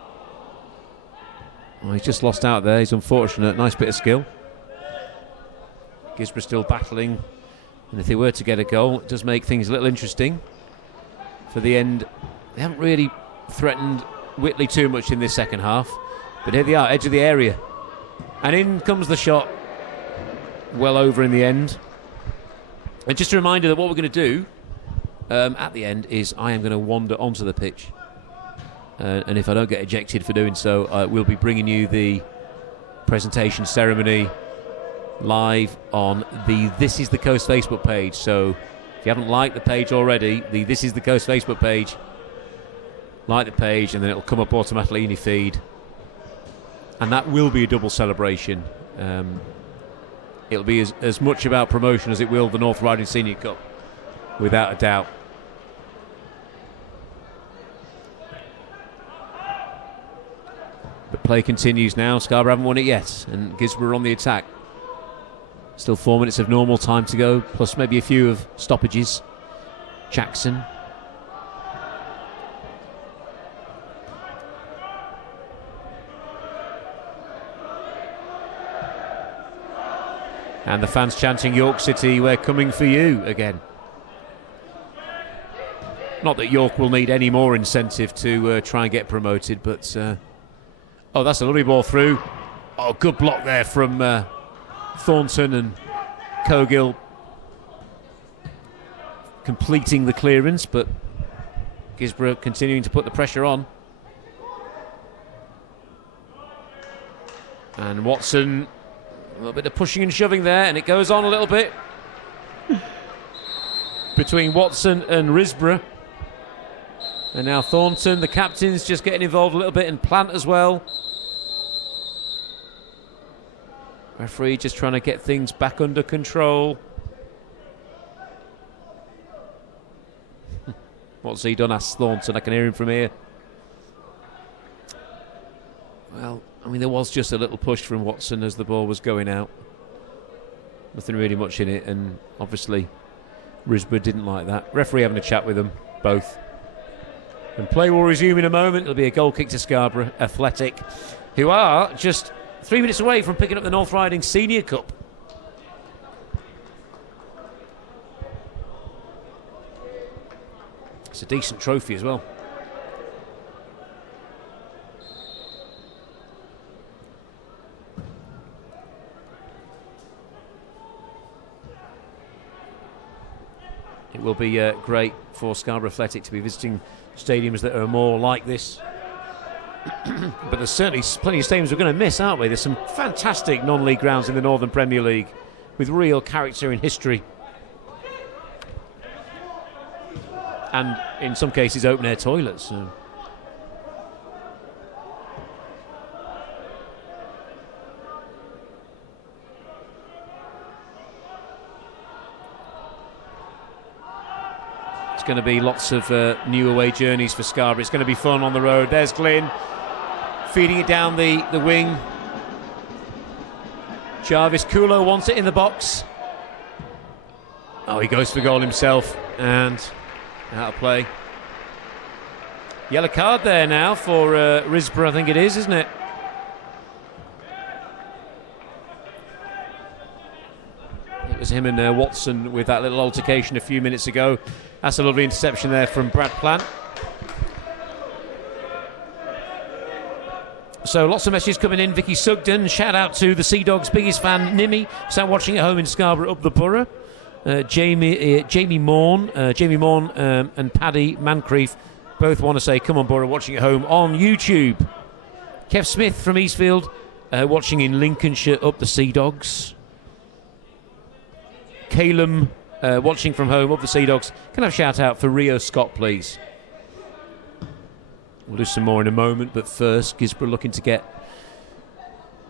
Oh, he's just lost out there. He's unfortunate. Nice bit of skill. Guisborough still battling. And if they were to get a goal, it does make things a little interesting. For the end, they haven't really threatened Whitley too much in this second half. But here they are, edge of the area. And in comes the shot. Well over in the end. And just a reminder that what we're going to do at the end is I am going to wander onto the pitch. And if I don't get ejected for doing so, we'll be bringing you the presentation ceremony live on the This Is The Coast Facebook page. So if you haven't liked the page already, the This Is The Coast Facebook page, like the page, and then it'll come up automatically in your feed. And that will be a double celebration. It'll be as much about promotion as it will the North Riding Senior Cup, without a doubt. But play continues now. Scarborough haven't won it yet, and Guisborough on the attack. Still 4 minutes of normal time to go, plus maybe a few of stoppages. Jackson. And the fans chanting York City, we're coming for you again. Not that York will need any more incentive to try and get promoted, but... oh, that's a lovely ball through. Oh, good block there from Thornton, and Cogill completing the clearance, but Guisborough continuing to put the pressure on. And Watson... a little bit of pushing and shoving there, and it goes on a little bit between Watson and Guisborough. And now Thornton, the captain's just getting involved a little bit, and Plant as well. Referee just trying to get things back under control. What's he done? Asks Thornton. I can hear him from here. Well, I mean, there was just a little push from Watson as the ball was going out. Nothing really much in it, and obviously Guisborough didn't like that. Referee having a chat with them, both. And play will resume in a moment. It'll be a goal kick to Scarborough Athletic, who are just 3 minutes away from picking up the North Riding Senior Cup. It's a decent trophy as well. It will be great for Scarborough Athletic to be visiting stadiums that are more like this. But there's certainly plenty of stadiums we're going to miss, aren't we? There's some fantastic non-league grounds in the Northern Premier League with real character and history. And in some cases open-air toilets. So. It's going to be lots of new away journeys for Scarborough. It's going to be fun on the road. There's Glynn feeding it down the wing. Jarvis Kulo wants it in the box. Oh, he goes for goal himself, and out of play. Yellow card there now for Guisborough, I think it is, isn't it? It was him and Watson with that little altercation a few minutes ago. That's a lovely interception there from Brad Plant. So lots of messages coming in. Vicky Sugden, shout out to the Sea Dogs' biggest fan, Nimmy, sat watching at home in Scarborough up the borough. Jamie Morn and Paddy Mancrief both want to say, come on Borough, watching at home on YouTube. Kev Smith from Eastfield, watching in Lincolnshire up the Sea Dogs. Calum, watching from home up the Sea Dogs. Can I have a shout out for Rio Scott, please? We'll do some more in a moment, but first, Guisborough looking to get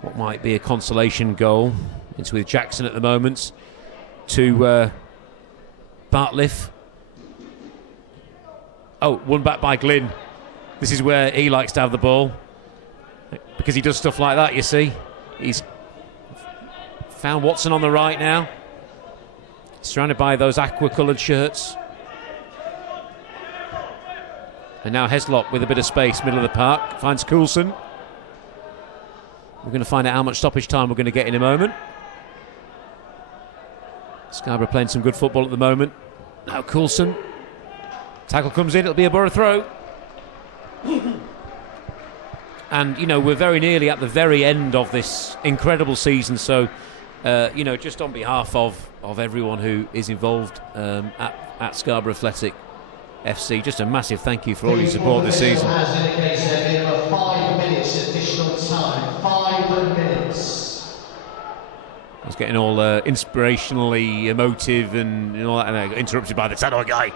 what might be a consolation goal. It's with Jackson at the moment to Bartliff. Oh, won back by Glynn. This is where he likes to have the ball, because he does stuff like that, you see. He's found Watson on the right now, surrounded by those aqua-coloured shirts. And now Heslop with a bit of space, middle of the park, finds Coulson. We're going to find out how much stoppage time we're going to get in a moment. Scarborough playing some good football at the moment. Now Coulson. Tackle comes in, it'll be a Borough throw. And, you know, we're very nearly at the very end of this incredible season. So, you know, just on behalf of everyone who is involved at Scarborough Athletic FC, just a massive thank you for all your support this season. Has indicated a minimum of 5 minutes additional time. 5 minutes. I was getting all inspirationally emotive and all that, and I got interrupted by the Tannoy guy.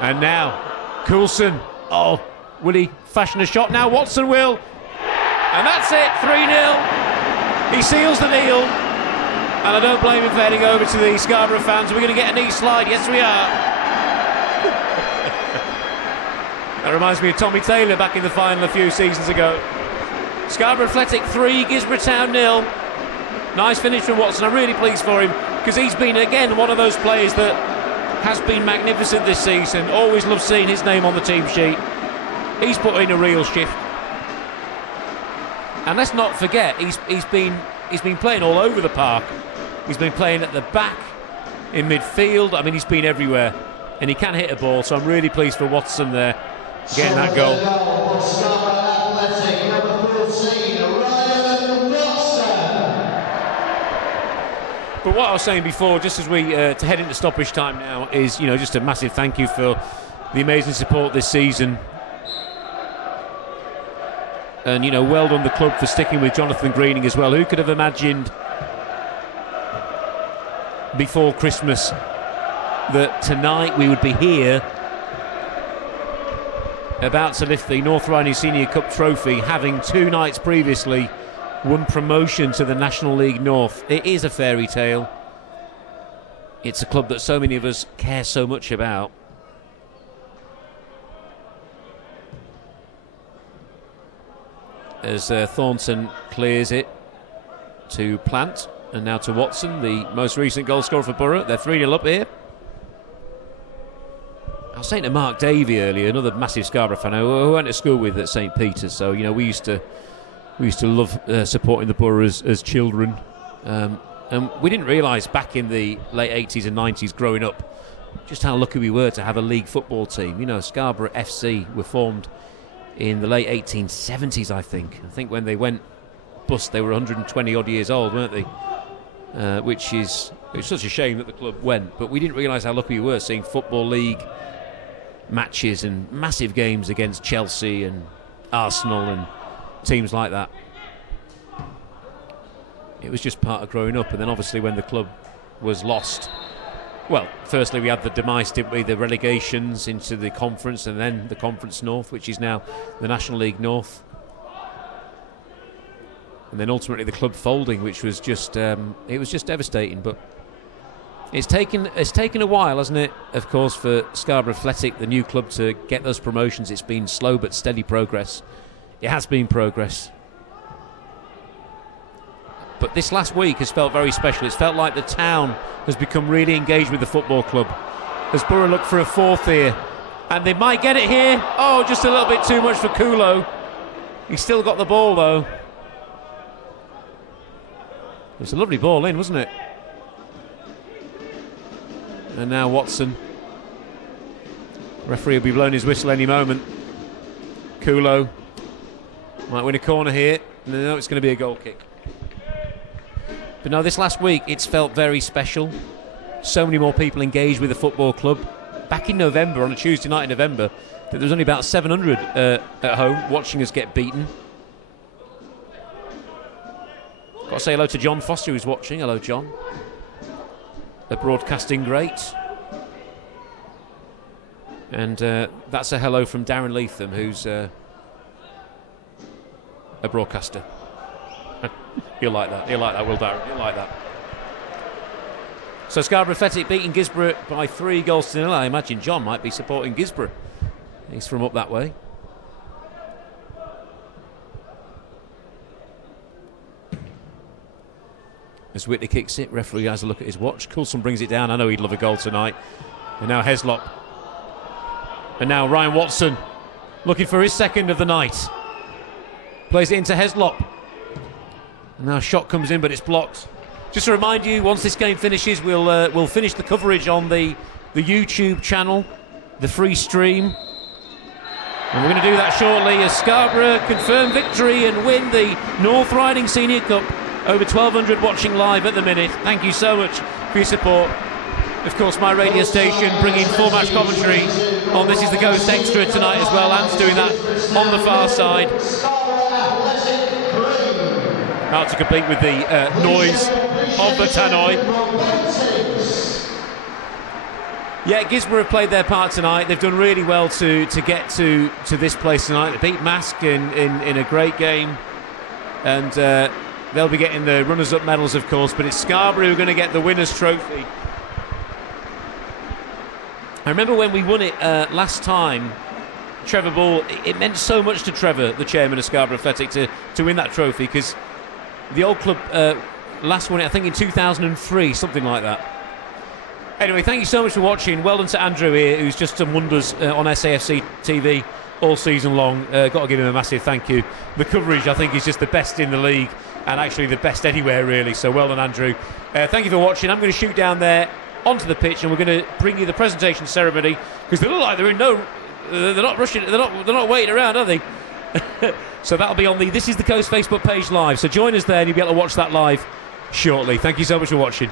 And now, Coulson. Oh, will he fashion a shot now? Watson will. And that's it, 3-0. He seals the deal. And I don't blame him for heading over to the Scarborough fans. We're going to get a knee slide. Yes, we are. That reminds me of Tommy Taylor back in the final a few seasons ago. Scarborough Athletic 3, Guisborough Town 0. Nice finish from Watson. I'm really pleased for him because he's been, again, one of those players that has been magnificent this season. Always love seeing his name on the team sheet. He's put in a real shift. And let's not forget, he's been playing all over the park. He's been playing at the back, in midfield. I mean, he's been everywhere. And he can hit a ball, so I'm really pleased for Watson there, getting that goal. But what I was saying before, just as we to head into stoppage time now, is, you know, just a massive thank you for the amazing support this season. And, you know, well done the club for sticking with Jonathan Greening as well. Who could have imagined before Christmas that tonight we would be here about to lift the North Riding Senior Cup trophy, having 2 nights previously won promotion to the National League North. It is a fairy tale. It's a club that so many of us care so much about. As Thornton clears it to Plant, and now to Watson, the most recent goal scorer for Borough. They're 3-0 up here. I was saying to Mark Davey earlier, another massive Scarborough fan who went to school with at St Peter's, so, you know, we used to love supporting the Borough as children, and we didn't realise back in the late 80s and 90s growing up just how lucky we were to have a league football team. You know, Scarborough FC were formed in the late 1870s, I think. I think when they went bust, they were 120 odd years old, weren't they? Which is, it's such a shame that the club went, but we didn't realise how lucky we were seeing Football League matches and massive games against Chelsea and Arsenal and teams like that. It was just part of growing up. And then obviously when the club was lost, well, firstly we had the demise, didn't we, the relegations into the conference, and then the Conference North, which is now the National League North, and then ultimately the club folding, which was just it was just devastating. But it's taken a while, hasn't it, of course, for Scarborough Athletic, the new club, to get those promotions. It's been slow but steady progress. It has been progress. But this last week has felt very special. It's felt like the town has become really engaged with the football club. As Borough look for a 4th here, and they might get it here. Oh, just a little bit too much for Kulo. He's still got the ball, though. It was a lovely ball in, wasn't it? And now Watson. Referee will be blowing his whistle any moment. Kulo might win a corner here. No, it's going to be a goal kick. But no, this last week it's felt very special. So many more people engaged with the football club. Back in November, on a Tuesday night in November, there was only about 700 at home watching us get beaten. Got to say hello to John Foster, who's watching. Hello, John. A broadcasting great. And that's a hello from Darren Leatham, who's a broadcaster. You'll like that. You'll like that, Will Darren. You'll like that. So Scarborough Athletic beating Guisborough by 3-0. I imagine John might be supporting Guisborough. He's from up that way. As Whitley kicks it, referee has a look at his watch. Coulson brings it down. I know he'd love a goal tonight. And now Heslop. And now Ryan Watson looking for his second of the night. Plays it into Heslop. And now a shot comes in, but it's blocked. Just to remind you, once this game finishes, we'll finish the coverage on the YouTube channel, the free stream. And we're going to do that shortly as Scarborough confirm victory and win the North Riding Senior Cup. Over 1,200 watching live at the minute. Thank you so much for your support. Of course, my radio station bringing full match commentary on This Is the Ghost Extra tonight as well. Ant's doing that on the far side. Out to compete with the noise of the tannoy. Yeah, Guisborough have played their part tonight. They've done really well to get to this place tonight. They beat Mask in a great game. And they'll be getting the runners-up medals, of course. But it's Scarborough who are going to get the winner's trophy. I remember when we won it last time, Trevor Ball, it meant so much to Trevor, the chairman of Scarborough Athletic, to win that trophy, because the old club last won it, I think, in 2003, something like that. Anyway, thank you so much for watching. Well done to Andrew here, who's just done wonders on SAFC TV all season long. Got to give him a massive thank you. The coverage, I think, is just the best in the league, and actually the best anywhere, really. So well done, Andrew. Thank you for watching. I'm going to shoot down there onto the pitch, and we're going to bring you the presentation ceremony, because they look like they're in they're not rushing, they're not waiting around, are they? So that'll be on the This Is the Coast Facebook page live. So join us there, and you'll be able to watch that live shortly. Thank you so much for watching.